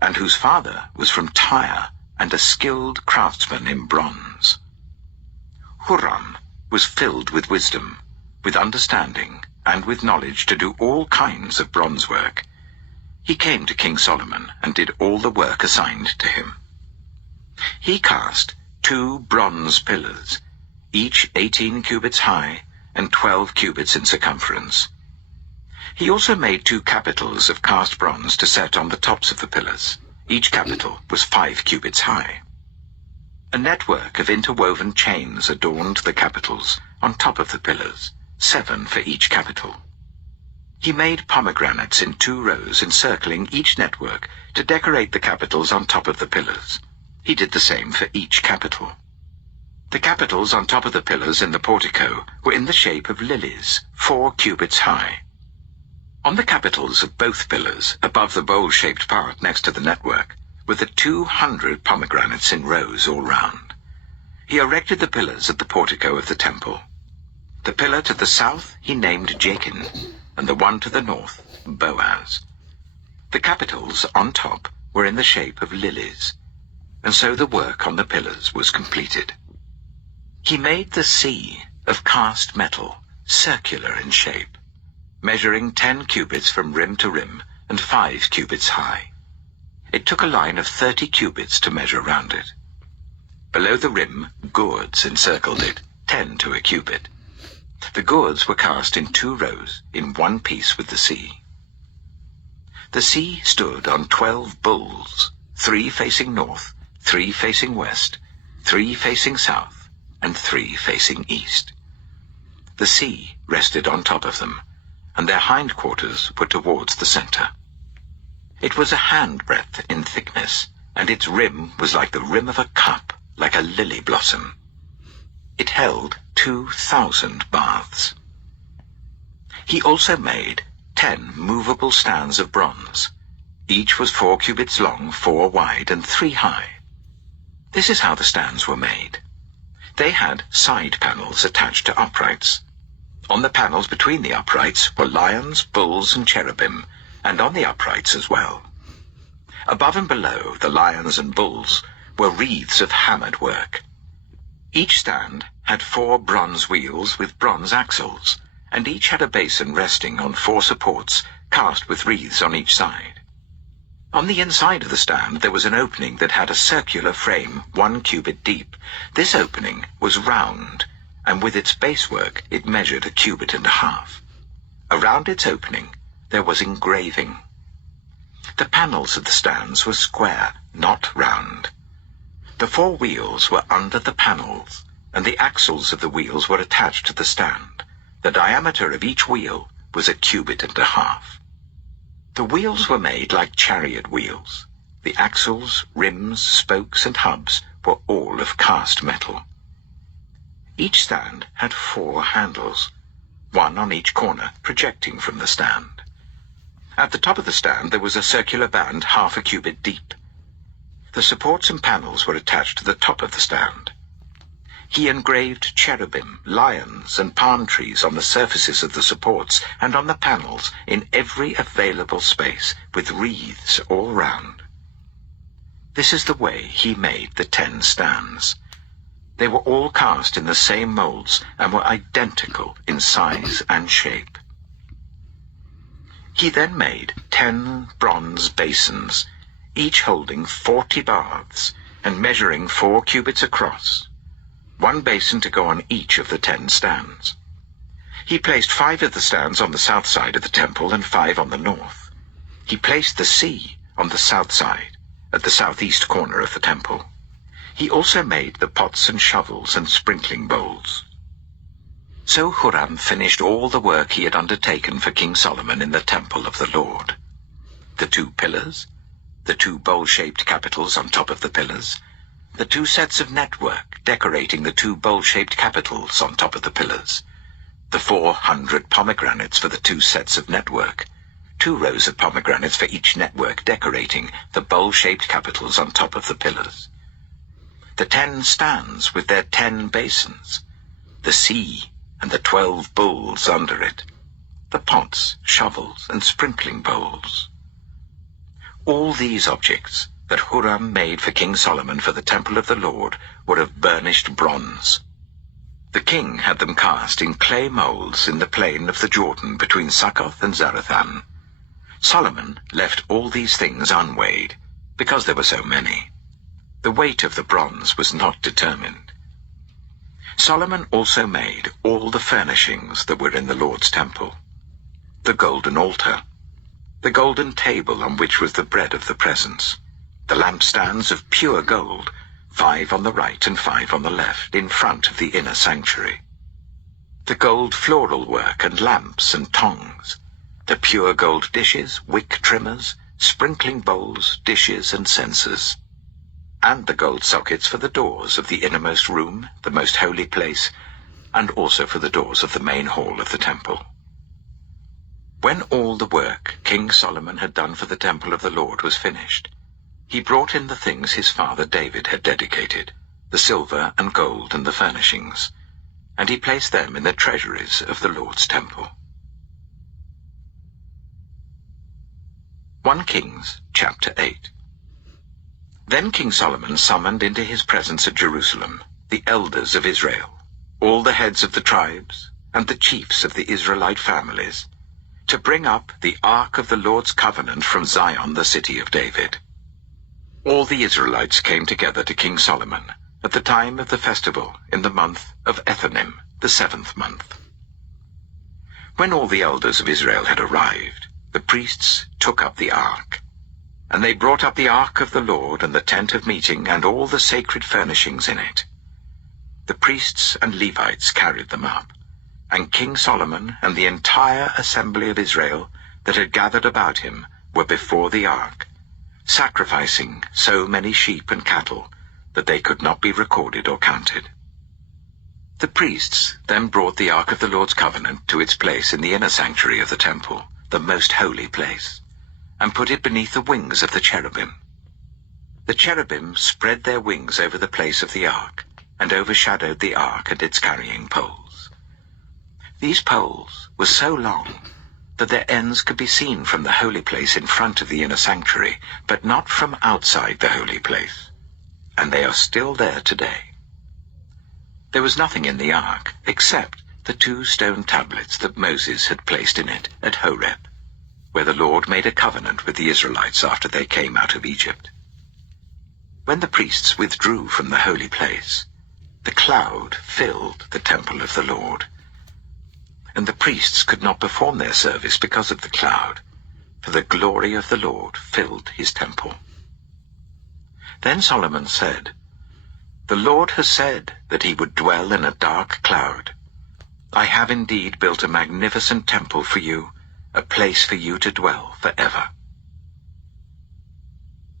and whose father was from Tyre and a skilled craftsman in bronze. Huram was filled with wisdom, with understanding, and with knowledge to do all kinds of bronze work. He came to King Solomon and did all the work assigned to him. He cast 2 bronze pillars, each 18 cubits high and 12 cubits in circumference. He also made 2 capitals of cast bronze to set on the tops of the pillars. Each capital was 5 cubits high. A network of interwoven chains adorned the capitals on top of the pillars, 7 for each capital. He made pomegranates in 2 rows encircling each network to decorate the capitals on top of the pillars. He did the same for each capital. The capitals on top of the pillars in the portico were in the shape of lilies, 4 cubits high. On the capitals of both pillars, above the bowl-shaped part next to the network, were the 200 pomegranates in rows all round. He erected the pillars at the portico of the temple. The pillar to the south he named Jachin, and the one to the north, Boaz. The capitals on top were in the shape of lilies, and so the work on the pillars was completed. He made the sea of cast metal, circular in shape, measuring 10 cubits from rim to rim and 5 cubits high. It took a line of 30 cubits to measure round it. Below the rim, gourds encircled it, 10 to a cubit. The gourds were cast in 2 rows, in one piece with the sea. The sea stood on 12 bulls, 3 facing north, 3 facing west, 3 facing south, and 3 facing east. The sea rested on top of them, and their hindquarters were towards the center. It was a handbreadth in thickness, and its rim was like the rim of a cup, like a lily blossom. It held 2,000 baths. He also made 10 movable stands of bronze. Each was 4 cubits long, 4 wide, and 3 high. This is how the stands were made. They had side panels attached to uprights. On the panels between the uprights were lions, bulls, and cherubim, and on the uprights as well. Above and below the lions and bulls were wreaths of hammered work. Each stand had 4 bronze wheels with bronze axles, and each had a basin resting on 4 supports cast with wreaths on each side. On the inside of the stand there was an opening that had a circular frame 1 cubit deep. This opening was round, and with its basework it measured 1.5 cubits. Around its opening there was engraving. The panels of the stands were square, not round. The 4 wheels were under the panels, and the axles of the wheels were attached to the stand. The diameter of each wheel was 1.5 cubits. The wheels were made like chariot wheels. The axles, rims, spokes, and hubs were all of cast metal. Each stand had 4 handles, 1 on each corner projecting from the stand. At the top of the stand there was a circular band 0.5 cubit deep. The supports and panels were attached to the top of the stand. He engraved cherubim, lions, and palm trees on the surfaces of the supports and on the panels in every available space, with wreaths all round. This is the way he made the 10 stands. They were all cast in the same molds and were identical in size and shape. He then made 10 bronze basins, each holding 40 baths and measuring 4 cubits across, 1 basin to go on each of the 10 stands. He placed 5 of the stands on the south side of the temple and 5 on the north. He placed the sea on the south side, at the southeast corner of the temple. He also made the pots and shovels and sprinkling bowls. So Huram finished all the work he had undertaken for King Solomon in the temple of the Lord. The 2 pillars, the 2 bowl-shaped capitals on top of the pillars, the 2 sets of network decorating the 2 bowl-shaped capitals on top of the pillars, the 400 pomegranates for the 2 sets of network, 2 rows of pomegranates for each network decorating the bowl-shaped capitals on top of the pillars, the 10 stands with their 10 basins, the sea and the 12 bowls under it, the pots, shovels, and sprinkling bowls. All these objects that Huram made for King Solomon for the temple of the Lord were of burnished bronze. The king had them cast in clay molds in the plain of the Jordan between Succoth and Zarethan. Solomon left all these things unweighed, because there were so many. The weight of the bronze was not determined. Solomon also made all the furnishings that were in the Lord's temple: the golden altar, the golden table on which was the bread of the presence, the lampstands of pure gold, 5 on the right and 5 on the left, in front of the inner sanctuary, the gold floral work and lamps and tongs, the pure gold dishes, wick trimmers, sprinkling bowls, dishes, and censers, and the gold sockets for the doors of the innermost room, the most holy place, and also for the doors of the main hall of the temple. When all the work King Solomon had done for the temple of the Lord was finished, he brought in the things his father David had dedicated, the silver and gold and the furnishings, and he placed them in the treasuries of the Lord's temple. 1 Kings chapter 8. Then King Solomon summoned into his presence at Jerusalem the elders of Israel, all the heads of the tribes, and the chiefs of the Israelite families, to bring up the ark of the Lord's covenant from Zion, the city of David. All the Israelites came together to King Solomon at the time of the festival in the month of Ethanim, the 7th month. When all the elders of Israel had arrived, the priests took up the ark. And they brought up the ark of the Lord and the tent of meeting and all the sacred furnishings in it. The priests and Levites carried them up, and King Solomon and the entire assembly of Israel that had gathered about him were before the ark, sacrificing so many sheep and cattle that they could not be recorded or counted. The priests then brought the ark of the Lord's covenant to its place in the inner sanctuary of the temple, the most holy place, and put it beneath the wings of the cherubim. The cherubim spread their wings over the place of the ark, and overshadowed the ark and its carrying poles. These poles were so long that their ends could be seen from the holy place in front of the inner sanctuary, but not from outside the holy place, and they are still there today. There was nothing in the ark except the 2 stone tablets that Moses had placed in it at Horeb. where the Lord made a covenant with the Israelites after they came out of Egypt. When the priests withdrew from the holy place, the cloud filled the temple of the Lord, and the priests could not perform their service because of the cloud, for the glory of the Lord filled his temple. Then Solomon said, "The Lord has said that he would dwell in a dark cloud. I have indeed built a magnificent temple for you, a place for you to dwell forever."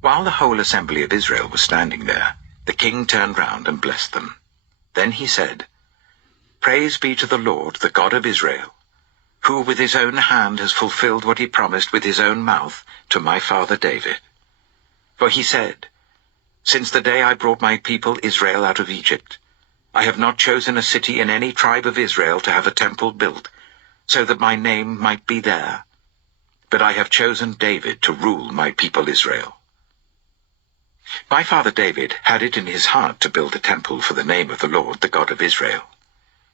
While the whole assembly of Israel was standing there, the king turned round and blessed them. Then he said, "Praise be to the Lord, the God of Israel, who with his own hand has fulfilled what he promised with his own mouth to my father David. For he said, 'Since the day I brought my people Israel out of Egypt, I have not chosen a city in any tribe of Israel to have a temple built, so that my name might be there. But I have chosen David to rule my people Israel.' My father David had it in his heart to build a temple for the name of the Lord, the God of Israel.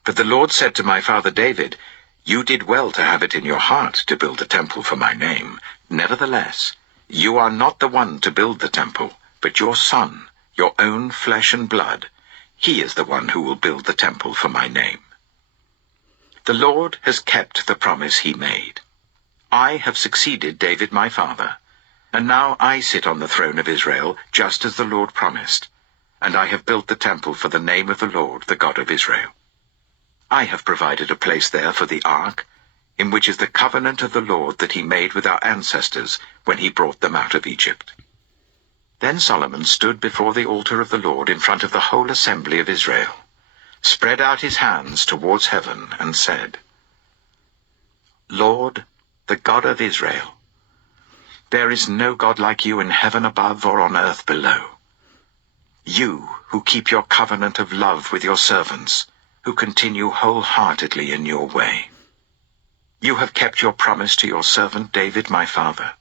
But the Lord said to my father David, 'You did well to have it in your heart to build a temple for my name. Nevertheless, you are not the one to build the temple, but your son, your own flesh and blood. He is the one who will build the temple for my name.' The Lord has kept the promise he made. I have succeeded David my father, and now I sit on the throne of Israel, just as the Lord promised, and I have built the temple for the name of the Lord, the God of Israel. I have provided a place there for the ark, in which is the covenant of the Lord that he made with our ancestors when he brought them out of Egypt." Then Solomon stood before the altar of the Lord in front of the whole assembly of Israel, spread out his hands towards heaven, and said, "Lord, the God of Israel, there is no God like you in heaven above or on earth below. You who keep your covenant of love with your servants, who continue wholeheartedly in your way. You have kept your promise to your servant David my father.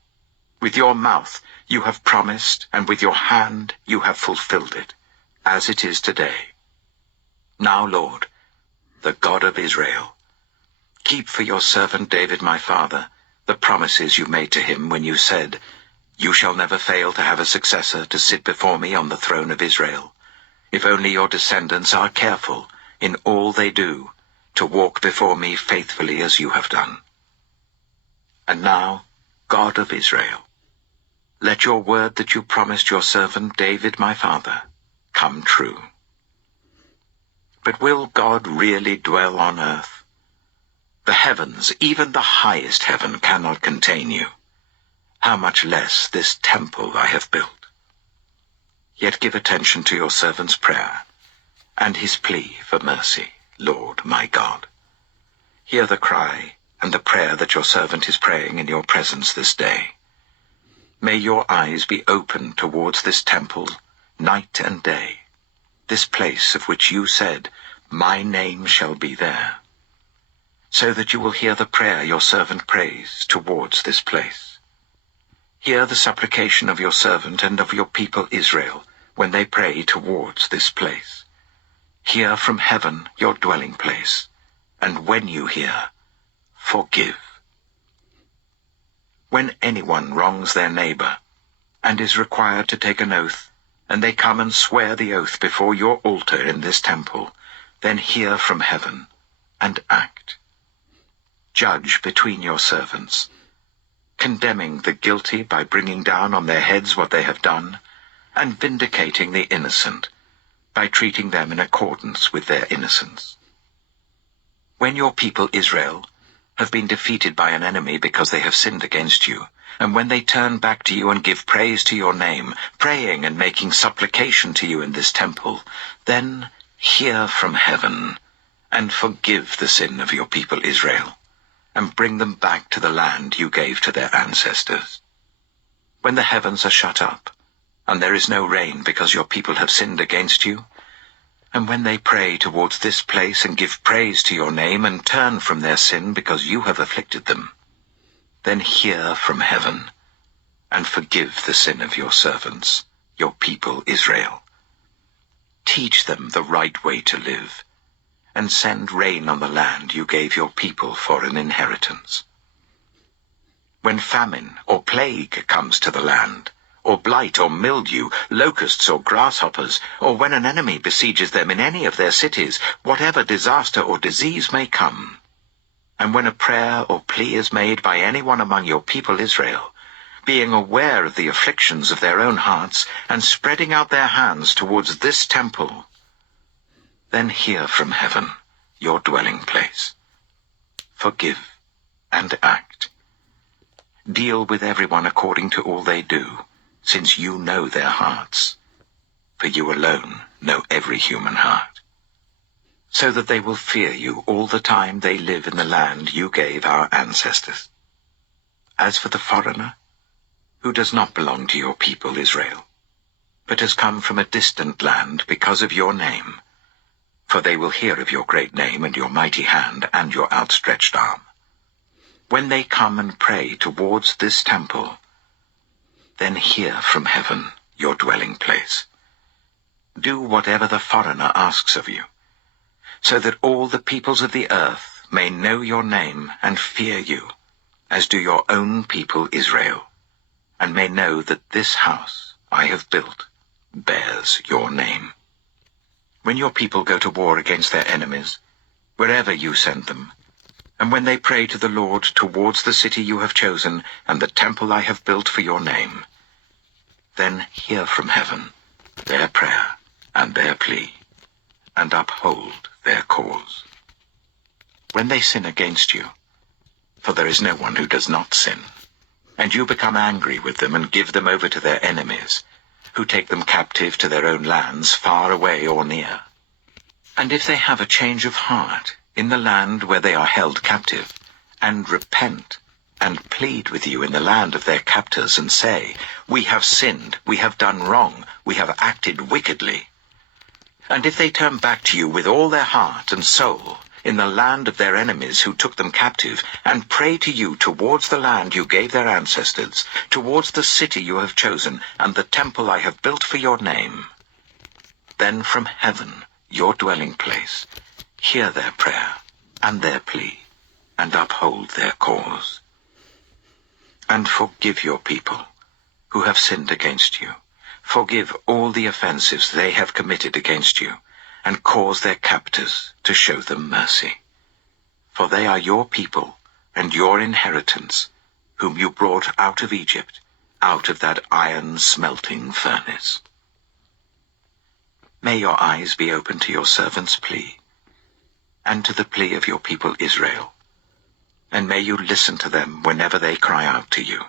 With your mouth you have promised, and with your hand you have fulfilled it, as it is today. Now, Lord, the God of Israel, keep for your servant David my father the promises you made to him when you said, 'You shall never fail to have a successor to sit before me on the throne of Israel, if only your descendants are careful in all they do to walk before me faithfully as you have done.' And now, God of Israel, let your word that you promised your servant David my father come true. But will God really dwell on earth? The heavens, even the highest heaven, cannot contain you. How much less this temple I have built? Yet give attention to your servant's prayer and his plea for mercy, Lord my God. Hear the cry and the prayer that your servant is praying in your presence this day. May your eyes be open towards this temple night and day, this place of which you said, 'My name shall be there,' so that you will hear the prayer your servant prays towards this place. Hear the supplication of your servant and of your people Israel when they pray towards this place. Hear from heaven your dwelling place, and when you hear, forgive. When anyone wrongs their neighbor and is required to take an oath, and they come and swear the oath before your altar in this temple, then hear from heaven and act. Judge between your servants, condemning the guilty by bringing down on their heads what they have done, and vindicating the innocent by treating them in accordance with their innocence. When your people Israel have been defeated by an enemy because they have sinned against you, and when they turn back to you and give praise to your name, praying and making supplication to you in this temple, then hear from heaven and forgive the sin of your people Israel, and bring them back to the land you gave to their ancestors. When the heavens are shut up, and there is no rain because your people have sinned against you, and when they pray towards this place and give praise to your name and turn from their sin because you have afflicted them, then hear from heaven and forgive the sin of your servants, your people Israel. Teach them the right way to live, and send rain on the land you gave your people for an inheritance. when famine or plague comes to the land, or blight or mildew, locusts or grasshoppers, or when an enemy besieges them in any of their cities, whatever disaster or disease may come. And when a prayer or plea is made by anyone among your people Israel, being aware of the afflictions of their own hearts, and spreading out their hands towards this temple, then hear from heaven, your dwelling place. Forgive and act. Deal with everyone according to all they do, since you know their hearts. For you alone know every human heart. So that they will fear you all the time they live in the land you gave our ancestors. As for the foreigner, who does not belong to your people Israel, but has come from a distant land because of your name, for they will hear of your great name and your mighty hand and your outstretched arm. When they come and pray towards this temple, then hear from heaven, your dwelling place. Do whatever the foreigner asks of you, so that all the peoples of the earth may know your name and fear you, as do your own people Israel, and may know that this house I have built bears your name. When your people go to war against their enemies, wherever you send them, and when they pray to the Lord towards the city you have chosen and the temple I have built for your name, then hear from heaven their prayer and their plea, and uphold their cause. When they sin against you, for there is no one who does not sin, and you become angry with them and give them over to their enemies, who take them captive to their own lands, far away or near, and if they have a change of heart in the land where they are held captive, and repent, and plead with you in the land of their captors, and say, we have sinned, we have done wrong, we have acted wickedly. And if they turn back to you with all their heart and soul, in the land of their enemies who took them captive, and pray to you towards the land you gave their ancestors, towards the city you have chosen, and the temple I have built for your name, then from heaven, your dwelling place, hear their prayer and their plea, and uphold their cause. And forgive your people who have sinned against you. Forgive all the offenses they have committed against you, and cause their captors to show them mercy. For they are your people and your inheritance, whom you brought out of Egypt, out of that iron-smelting furnace. May your eyes be open to your servant's plea, and to the plea of your people Israel, and may you listen to them whenever they cry out to you.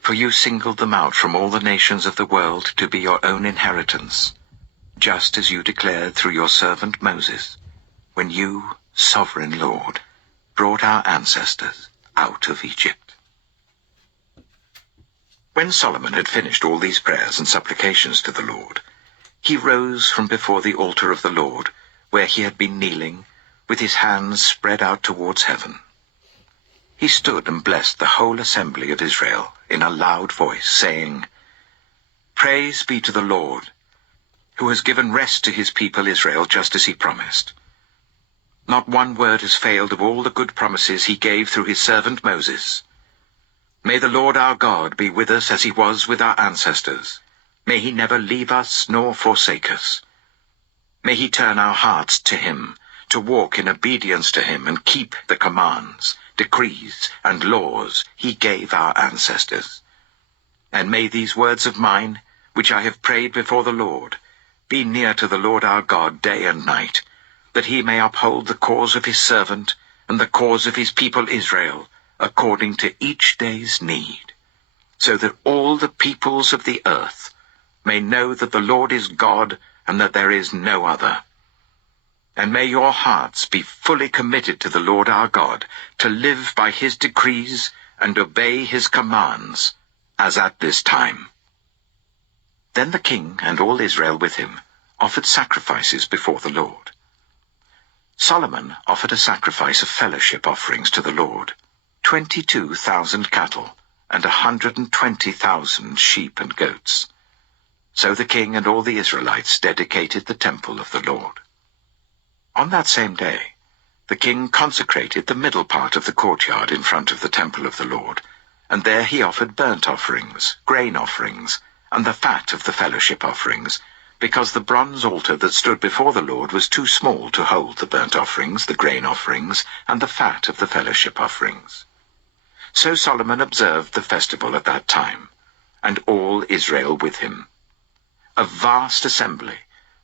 For you singled them out from all the nations of the world to be your own inheritance, just as you declared through your servant Moses, when you, sovereign Lord, brought our ancestors out of Egypt. When Solomon had finished all these prayers and supplications to the Lord, he rose from before the altar of the Lord, where he had been kneeling, with his hands spread out towards heaven. He stood and blessed the whole assembly of Israel in a loud voice, saying, Praise be to the Lord, who has given rest to his people Israel just as he promised. Not one word has failed of all the good promises he gave through his servant Moses. May the Lord our God be with us as he was with our ancestors. May he never leave us nor forsake us. May he turn our hearts to him, to walk in obedience to him and keep the commands, decrees, and laws he gave our ancestors. And may these words of mine, which I have prayed before the Lord, be near to the Lord our God day and night, that he may uphold the cause of his servant and the cause of his people Israel, according to each day's need, so that all the peoples of the earth may know that the Lord is God, and that there is no other. And may your hearts be fully committed to the Lord our God, to live by his decrees and obey his commands, as at this time. Then the king and all Israel with him offered sacrifices before the Lord. Solomon offered a sacrifice of fellowship offerings to the Lord, 22,000 cattle and 120,000 sheep and goats. So the king and all the Israelites dedicated the temple of the Lord. On that same day, the king consecrated the middle part of the courtyard in front of the temple of the Lord, and there he offered burnt offerings, grain offerings, and the fat of the fellowship offerings, because the bronze altar that stood before the Lord was too small to hold the burnt offerings, the grain offerings, and the fat of the fellowship offerings. So Solomon observed the festival at that time, and all Israel with him. A vast assembly,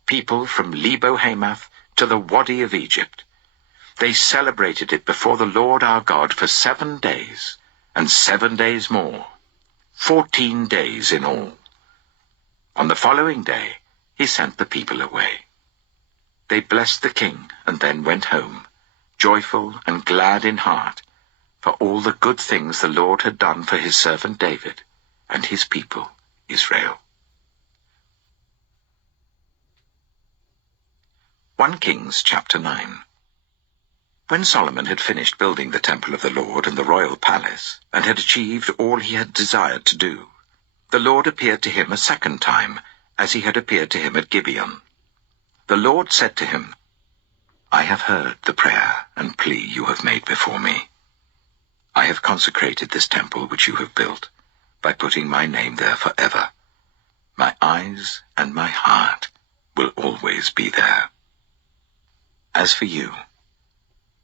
people from Lebo-Hamath to the Wadi of Egypt. They celebrated it before the Lord our God for 7 days, and 7 days more, 14 days in all. On the following day, he sent the people away. They blessed the king and then went home, joyful and glad in heart, for all the good things the Lord had done for his servant David and his people, Israel. 1 Kings chapter 9. When Solomon had finished building the temple of the Lord and the royal palace, and had achieved all he had desired to do, the Lord appeared to him a second time, as he had appeared to him at Gibeon. The Lord said to him, I have heard the prayer and plea you have made before me. I have consecrated this temple which you have built, by putting my name there forever. My eyes and my heart will always be there. As for you,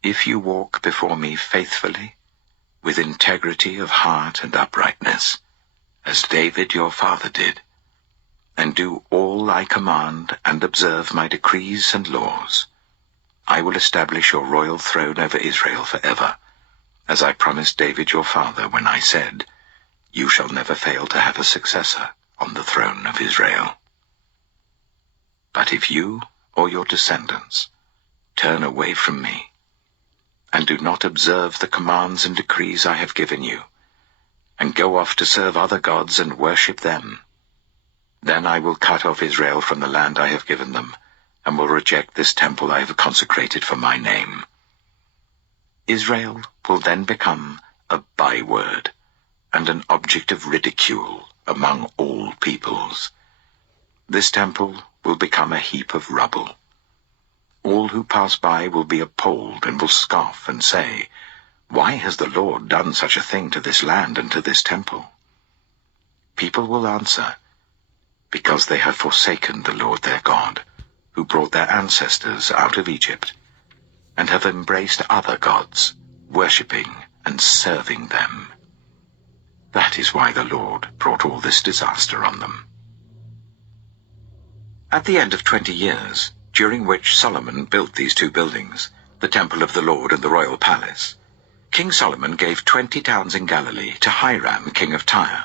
if you walk before me faithfully, with integrity of heart and uprightness, as David your father did, and do all I command and observe my decrees and laws, I will establish your royal throne over Israel forever, as I promised David your father when I said, You shall never fail to have a successor on the throne of Israel. But if you or your descendants turn away from me, and do not observe the commands and decrees I have given you, and go off to serve other gods and worship them, then I will cut off Israel from the land I have given them, and will reject this temple I have consecrated for my name. Israel will then become a byword and an object of ridicule among all peoples. This temple will become a heap of rubble. All who pass by will be appalled and will scoff and say, Why has the Lord done such a thing to this land and to this temple? People will answer, Because they have forsaken the Lord their God, who brought their ancestors out of Egypt, and have embraced other gods, worshipping and serving them. That is why the Lord brought all this disaster on them. At the end of 20 years, during which Solomon built these 2 buildings, the temple of the Lord and the royal palace, King Solomon gave 20 towns in Galilee to Hiram, king of Tyre,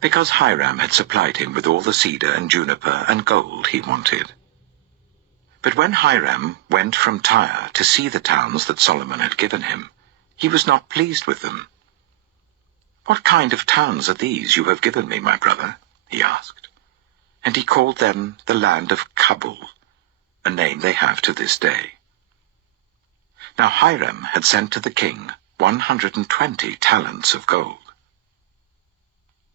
because Hiram had supplied him with all the cedar and juniper and gold he wanted. But when Hiram went from Tyre to see the towns that Solomon had given him, he was not pleased with them. What kind of towns are these you have given me, my brother? He asked. And he called them the land of Kabul, a name they have to this day. Now Hiram had sent to the king 120 talents of gold.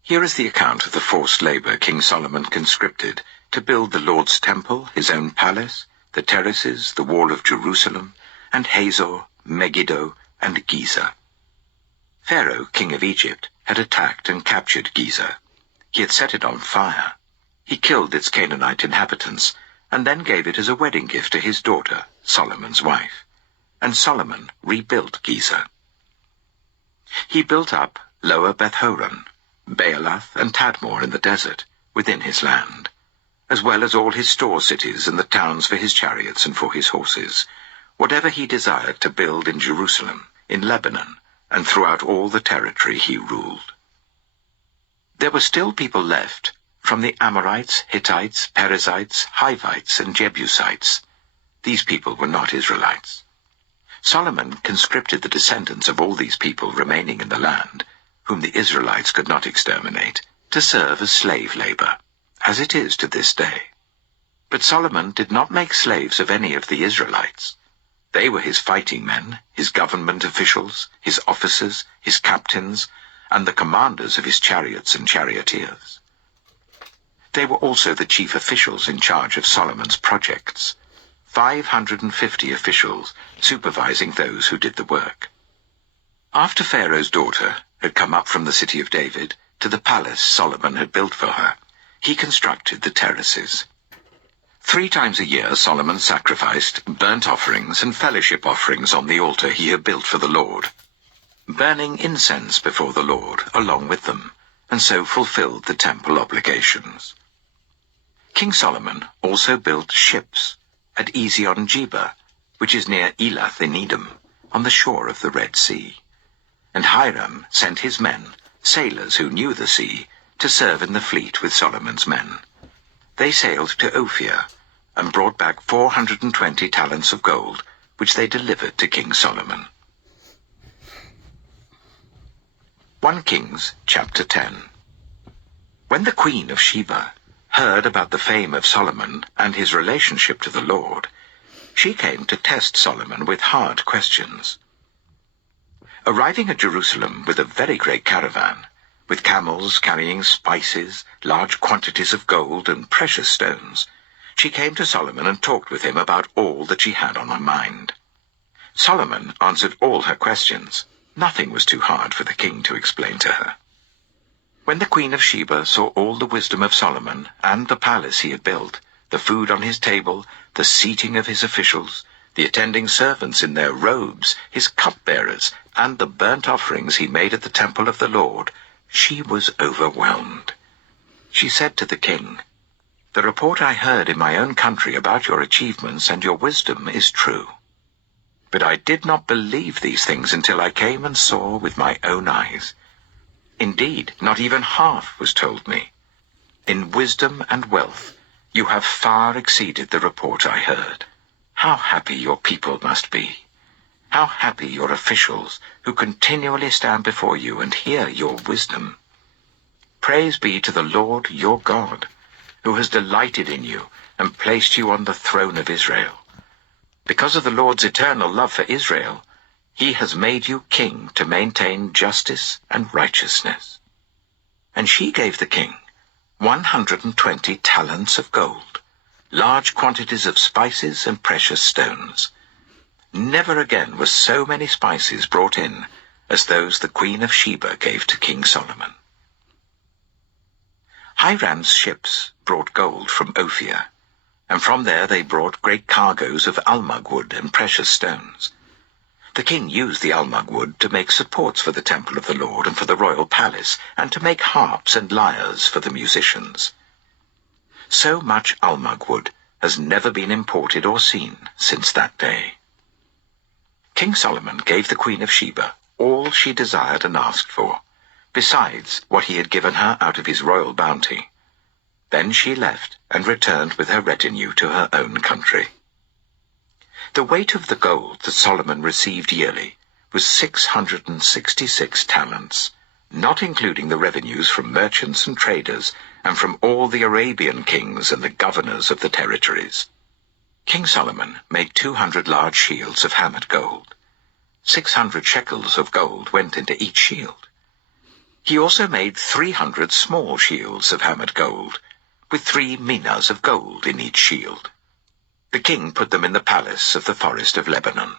Here is the account of the forced labor King Solomon conscripted to build the Lord's temple, his own palace, the terraces, the wall of Jerusalem, and Hazor, Megiddo, and Giza. Pharaoh, king of Egypt, had attacked and captured Giza. He had set it on fire. He killed its Canaanite inhabitants, and then gave it as a wedding gift to his daughter, Solomon's wife. And Solomon rebuilt Giza. He built up Lower Beth-horon, Baalath, and Tadmor in the desert, within his land, as well as all his store cities and the towns for his chariots and for his horses, whatever he desired to build in Jerusalem, in Lebanon, and throughout all the territory he ruled. There were still people left from the Amorites, Hittites, Perizzites, Hivites, and Jebusites. These people were not Israelites. Solomon conscripted the descendants of all these people remaining in the land, whom the Israelites could not exterminate, to serve as slave labor, as it is to this day. But Solomon did not make slaves of any of the Israelites. They were his fighting men, his government officials, his officers, his captains, and the commanders of his chariots and charioteers. They were also the chief officials in charge of Solomon's projects, 550 officials supervising those who did the work. After Pharaoh's daughter, had come up from the city of David to the palace Solomon had built for her, he constructed the terraces. 3 times a year Solomon sacrificed burnt offerings and fellowship offerings on the altar he had built for the Lord, burning incense before the Lord along with them, and so fulfilled the temple obligations. King Solomon also built ships at Ezion-Geber, which is near Elath in Edom, on the shore of the Red Sea. And Hiram sent his men, sailors who knew the sea, to serve in the fleet with Solomon's men. They sailed to Ophir, and brought back 420 talents of gold, which they delivered to King Solomon. 1 Kings chapter 10. When the Queen of Sheba heard about the fame of Solomon and his relationship to the Lord, she came to test Solomon with hard questions. Arriving at Jerusalem with a very great caravan, with camels carrying spices, large quantities of gold and precious stones, she came to Solomon and talked with him about all that she had on her mind. Solomon answered all her questions. Nothing was too hard for the king to explain to her. When the Queen of Sheba saw all the wisdom of Solomon and the palace he had built, the food on his table, the seating of his officials, the attending servants in their robes, his cupbearers, and the burnt offerings he made at the temple of the Lord, she was overwhelmed. She said to the king, "The report I heard in my own country about your achievements and your wisdom is true. But I did not believe these things until I came and saw with my own eyes. Indeed, not even half was told me. In wisdom and wealth, you have far exceeded the report I heard. How happy your people must be! How happy your officials who continually stand before you and hear your wisdom! Praise be to the Lord your God, who has delighted in you and placed you on the throne of Israel. Because of the Lord's eternal love for Israel, he has made you king to maintain justice and righteousness." And she gave the king 120 talents of gold, large quantities of spices and precious stones. Never again were so many spices brought in as those the Queen of Sheba gave to King Solomon. Hiram's ships brought gold from Ophir, and from there they brought great cargoes of almug wood and precious stones. The king used the almug wood to make supports for the temple of the Lord and for the royal palace, and to make harps and lyres for the musicians. So much almug wood has never been imported or seen since that day. King Solomon gave the Queen of Sheba all she desired and asked for, besides what he had given her out of his royal bounty. Then she left and returned with her retinue to her own country. The weight of the gold that Solomon received yearly was 666 talents, not including the revenues from merchants and traders and from all the Arabian kings and the governors of the territories. King Solomon made 200 large shields of hammered gold. 600 shekels of gold went into each shield. He also made 300 small shields of hammered gold, with 3 minas of gold in each shield. The king put them in the palace of the forest of Lebanon.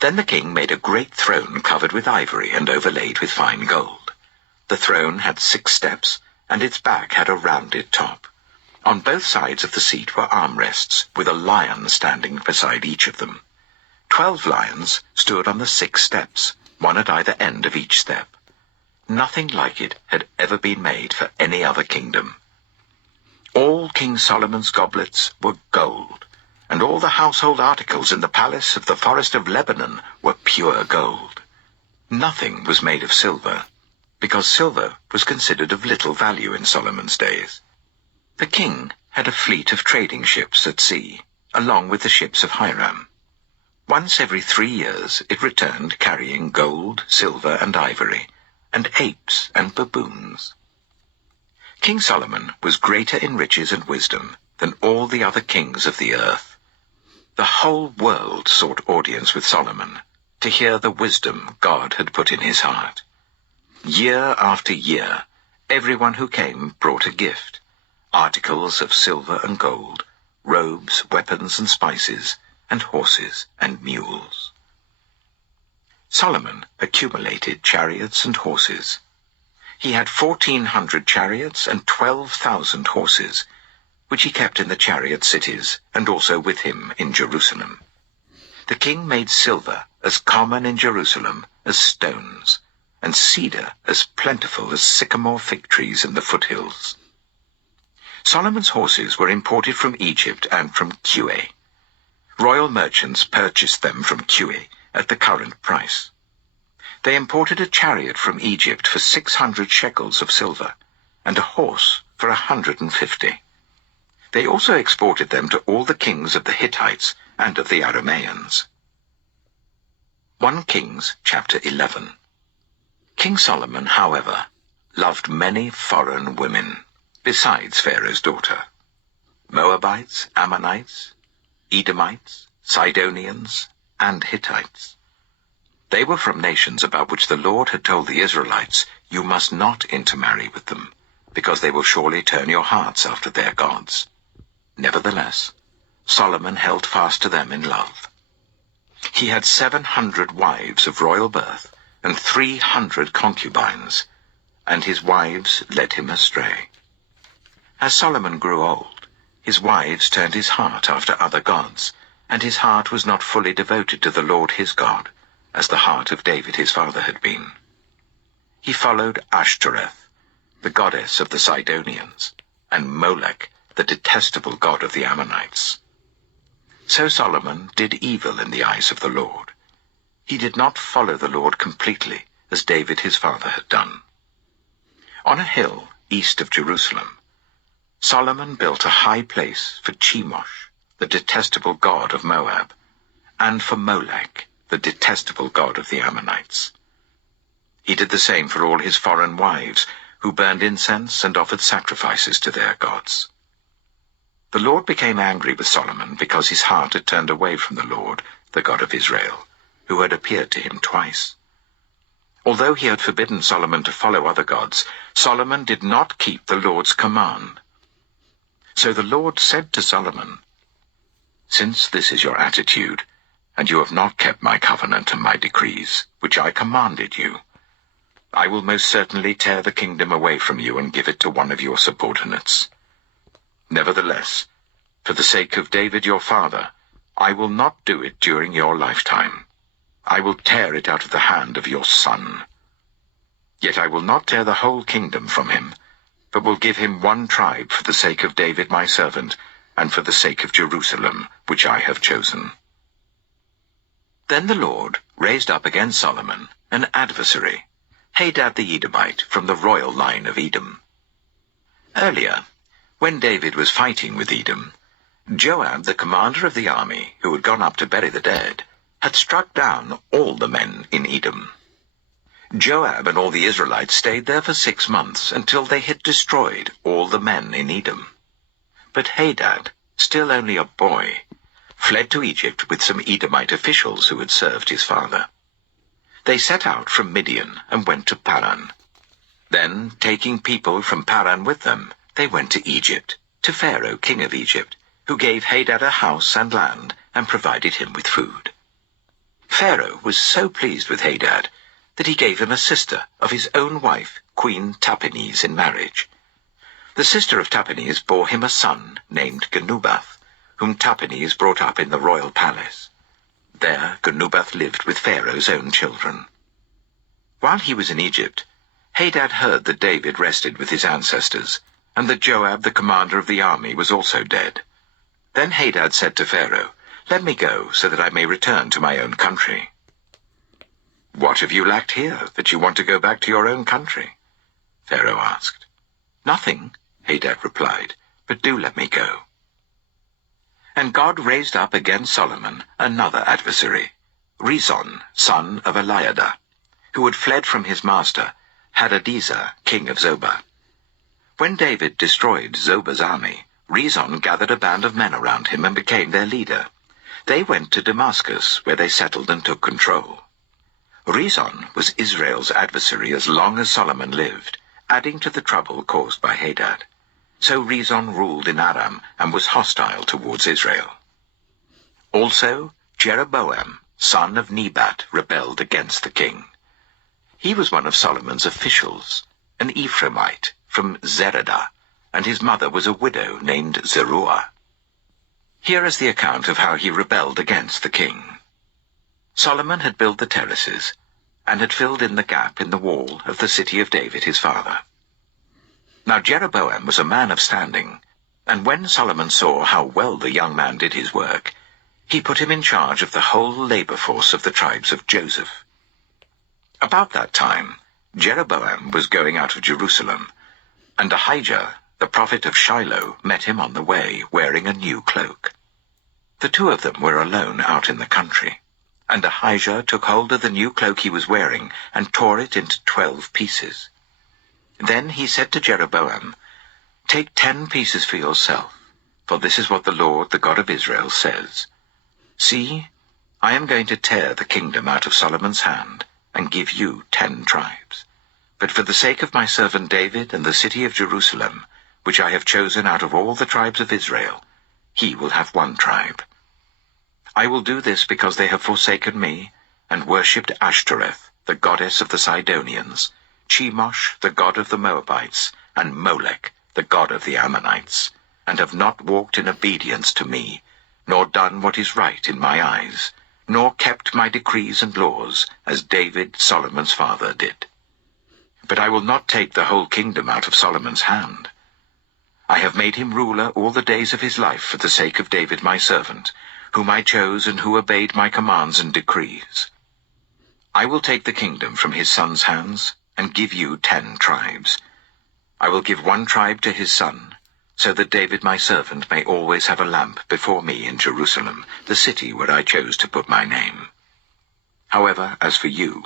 Then the king made a great throne covered with ivory and overlaid with fine gold. The throne had 6 steps, and its back had a rounded top. On both sides of the seat were armrests, with a lion standing beside each of them. 12 lions stood on the 6 steps, one at either end of each step. Nothing like it had ever been made for any other kingdom. All King Solomon's goblets were gold, and all the household articles in the palace of the forest of Lebanon were pure gold. Nothing was made of silver, because silver was considered of little value in Solomon's days. The king had a fleet of trading ships at sea, along with the ships of Hiram. Once every 3 years it returned carrying gold, silver, and ivory, and apes and baboons. King Solomon was greater in riches and wisdom than all the other kings of the earth. The whole world sought audience with Solomon to hear the wisdom God had put in his heart. Year after year, everyone who came brought a gift, articles of silver and gold, robes, weapons and spices, and horses and mules. Solomon accumulated chariots and horses. He had 1,400 chariots and 12,000 horses, which he kept in the chariot cities and also with him in Jerusalem. The king made silver as common in Jerusalem as stones, and cedar as plentiful as sycamore fig trees in the foothills. Solomon's horses were imported from Egypt and from Kue. Royal merchants purchased them from Kue at the current price. They imported a chariot from Egypt for 600 shekels of silver, and a horse for 150. They also exported them to all the kings of the Hittites and of the Arameans. 1 Kings chapter 11. King Solomon, however, loved many foreign women, besides Pharaoh's daughter: Moabites, Ammonites, Edomites, Sidonians, and Hittites. They were from nations about which the Lord had told the Israelites, "You must not intermarry with them, because they will surely turn your hearts after their gods." Nevertheless, Solomon held fast to them in love. He had 700 wives of royal birth and 300 concubines, and his wives led him astray. As Solomon grew old, his wives turned his heart after other gods, and his heart was not fully devoted to the Lord his God, as the heart of David his father had been. He followed Ashtoreth, the goddess of the Sidonians, and Molech, the detestable god of the Ammonites. So Solomon did evil in the eyes of the Lord. He did not follow the Lord completely, as David his father had done. On a hill east of Jerusalem, Solomon built a high place for Chemosh, the detestable god of Moab, and for Molech, the detestable god of the Ammonites. He did the same for all his foreign wives, who burned incense and offered sacrifices to their gods. The Lord became angry with Solomon because his heart had turned away from the Lord, the God of Israel, who had appeared to him twice. Although he had forbidden Solomon to follow other gods, Solomon did not keep the Lord's command. So the Lord said to Solomon, "Since this is your attitude, and you have not kept my covenant and my decrees, which I commanded you, I will most certainly tear the kingdom away from you and give it to one of your subordinates. Nevertheless, for the sake of David your father, I will not do it during your lifetime. I will tear it out of the hand of your son. Yet I will not tear the whole kingdom from him, but will give him one tribe for the sake of David my servant, and for the sake of Jerusalem, which I have chosen." Then the Lord raised up against Solomon an adversary, Hadad the Edomite, from the royal line of Edom. Earlier, when David was fighting with Edom, Joab, the commander of the army, who had gone up to bury the dead, had struck down all the men in Edom. Joab and all the Israelites stayed there for 6 months, until they had destroyed all the men in Edom. But Hadad, still only a boy, fled to Egypt with some Edomite officials who had served his father. They set out from Midian and went to Paran. Then, taking people from Paran with them, they went to Egypt, to Pharaoh, king of Egypt, who gave Hadad a house and land and provided him with food. Pharaoh was so pleased with Hadad that he gave him a sister of his own wife, Queen Tahpenes, in marriage. The sister of Tahpenes bore him a son named Genubath, whom Tahpenes brought up in the royal palace. There Genubath lived with Pharaoh's own children. While he was in Egypt, Hadad heard that David rested with his ancestors, and that Joab, the commander of the army, was also dead. Then Hadad said to Pharaoh, "Let me go, so that I may return to my own country." "What have you lacked here, that you want to go back to your own country?" Pharaoh asked. "Nothing," Hadad replied, "but do let me go." And God raised up against Solomon another adversary, Rezon, son of Eliada, who had fled from his master, Hadadezer, king of Zobah. When David destroyed Zobah's army, Rezon gathered a band of men around him and became their leader. They went to Damascus, where they settled and took control. Rezon was Israel's adversary as long as Solomon lived, adding to the trouble caused by Hadad. So Rezon ruled in Aram and was hostile towards Israel. Also, Jeroboam, son of Nebat, rebelled against the king. He was one of Solomon's officials, an Ephraimite from Zeradah, and his mother was a widow named Zeruah. Here is the account of how he rebelled against the king. Solomon had built the terraces, and had filled in the gap in the wall of the city of David his father. Now Jeroboam was a man of standing, and when Solomon saw how well the young man did his work, he put him in charge of the whole labor force of the tribes of Joseph. About that time, Jeroboam was going out of Jerusalem, and Ahijah, the prophet of Shiloh, met him on the way, wearing a new cloak. The two of them were alone out in the country, and Ahijah took hold of the new cloak he was wearing and tore it into 12 pieces. Then he said to Jeroboam, "Take 10 pieces for yourself, for this is what the Lord, the God of Israel, says. See, I am going to tear the kingdom out of Solomon's hand and give you 10 tribes. But for the sake of my servant David and the city of Jerusalem, which I have chosen out of all the tribes of Israel, he will have 1 tribe. I will do this because they have forsaken me and worshipped Ashtoreth, the goddess of the Sidonians, Chemosh, the god of the Moabites, and Molech, the god of the Ammonites, and have not walked in obedience to me, nor done what is right in my eyes, nor kept my decrees and laws, as David, Solomon's father, did. But I will not take the whole kingdom out of Solomon's hand. I have made him ruler all the days of his life for the sake of David my servant, whom I chose and who obeyed my commands and decrees. I will take the kingdom from his son's hands and give you 10 tribes. I will give 1 tribe to his son, so that David my servant may always have a lamp before me in Jerusalem, the city where I chose to put my name. However, as for you,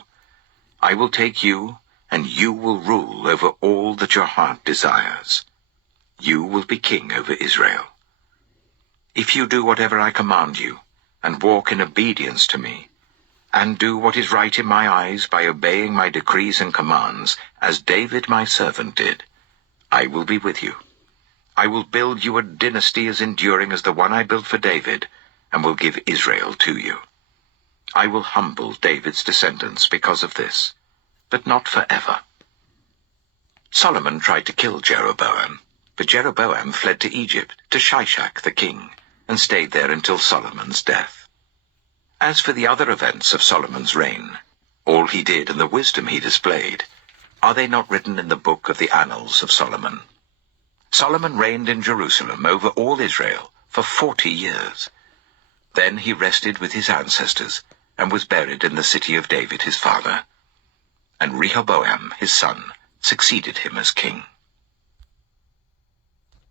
I will take you, and you will rule over all that your heart desires. You will be king over Israel. If you do whatever I command you, and walk in obedience to me, and do what is right in my eyes by obeying my decrees and commands, as David my servant did, I will be with you. I will build you a dynasty as enduring as the one I built for David, and will give Israel to you. I will humble David's descendants because of this, but not forever." Solomon tried to kill Jeroboam, but Jeroboam fled to Egypt, to Shishak the king, and stayed there until Solomon's death. As for the other events of Solomon's reign, all he did and the wisdom he displayed, are they not written in the book of the Annals of Solomon? Solomon reigned in Jerusalem over all Israel for 40 years. Then he rested with his ancestors, and was buried in the city of David his father. And Rehoboam his son succeeded him as king.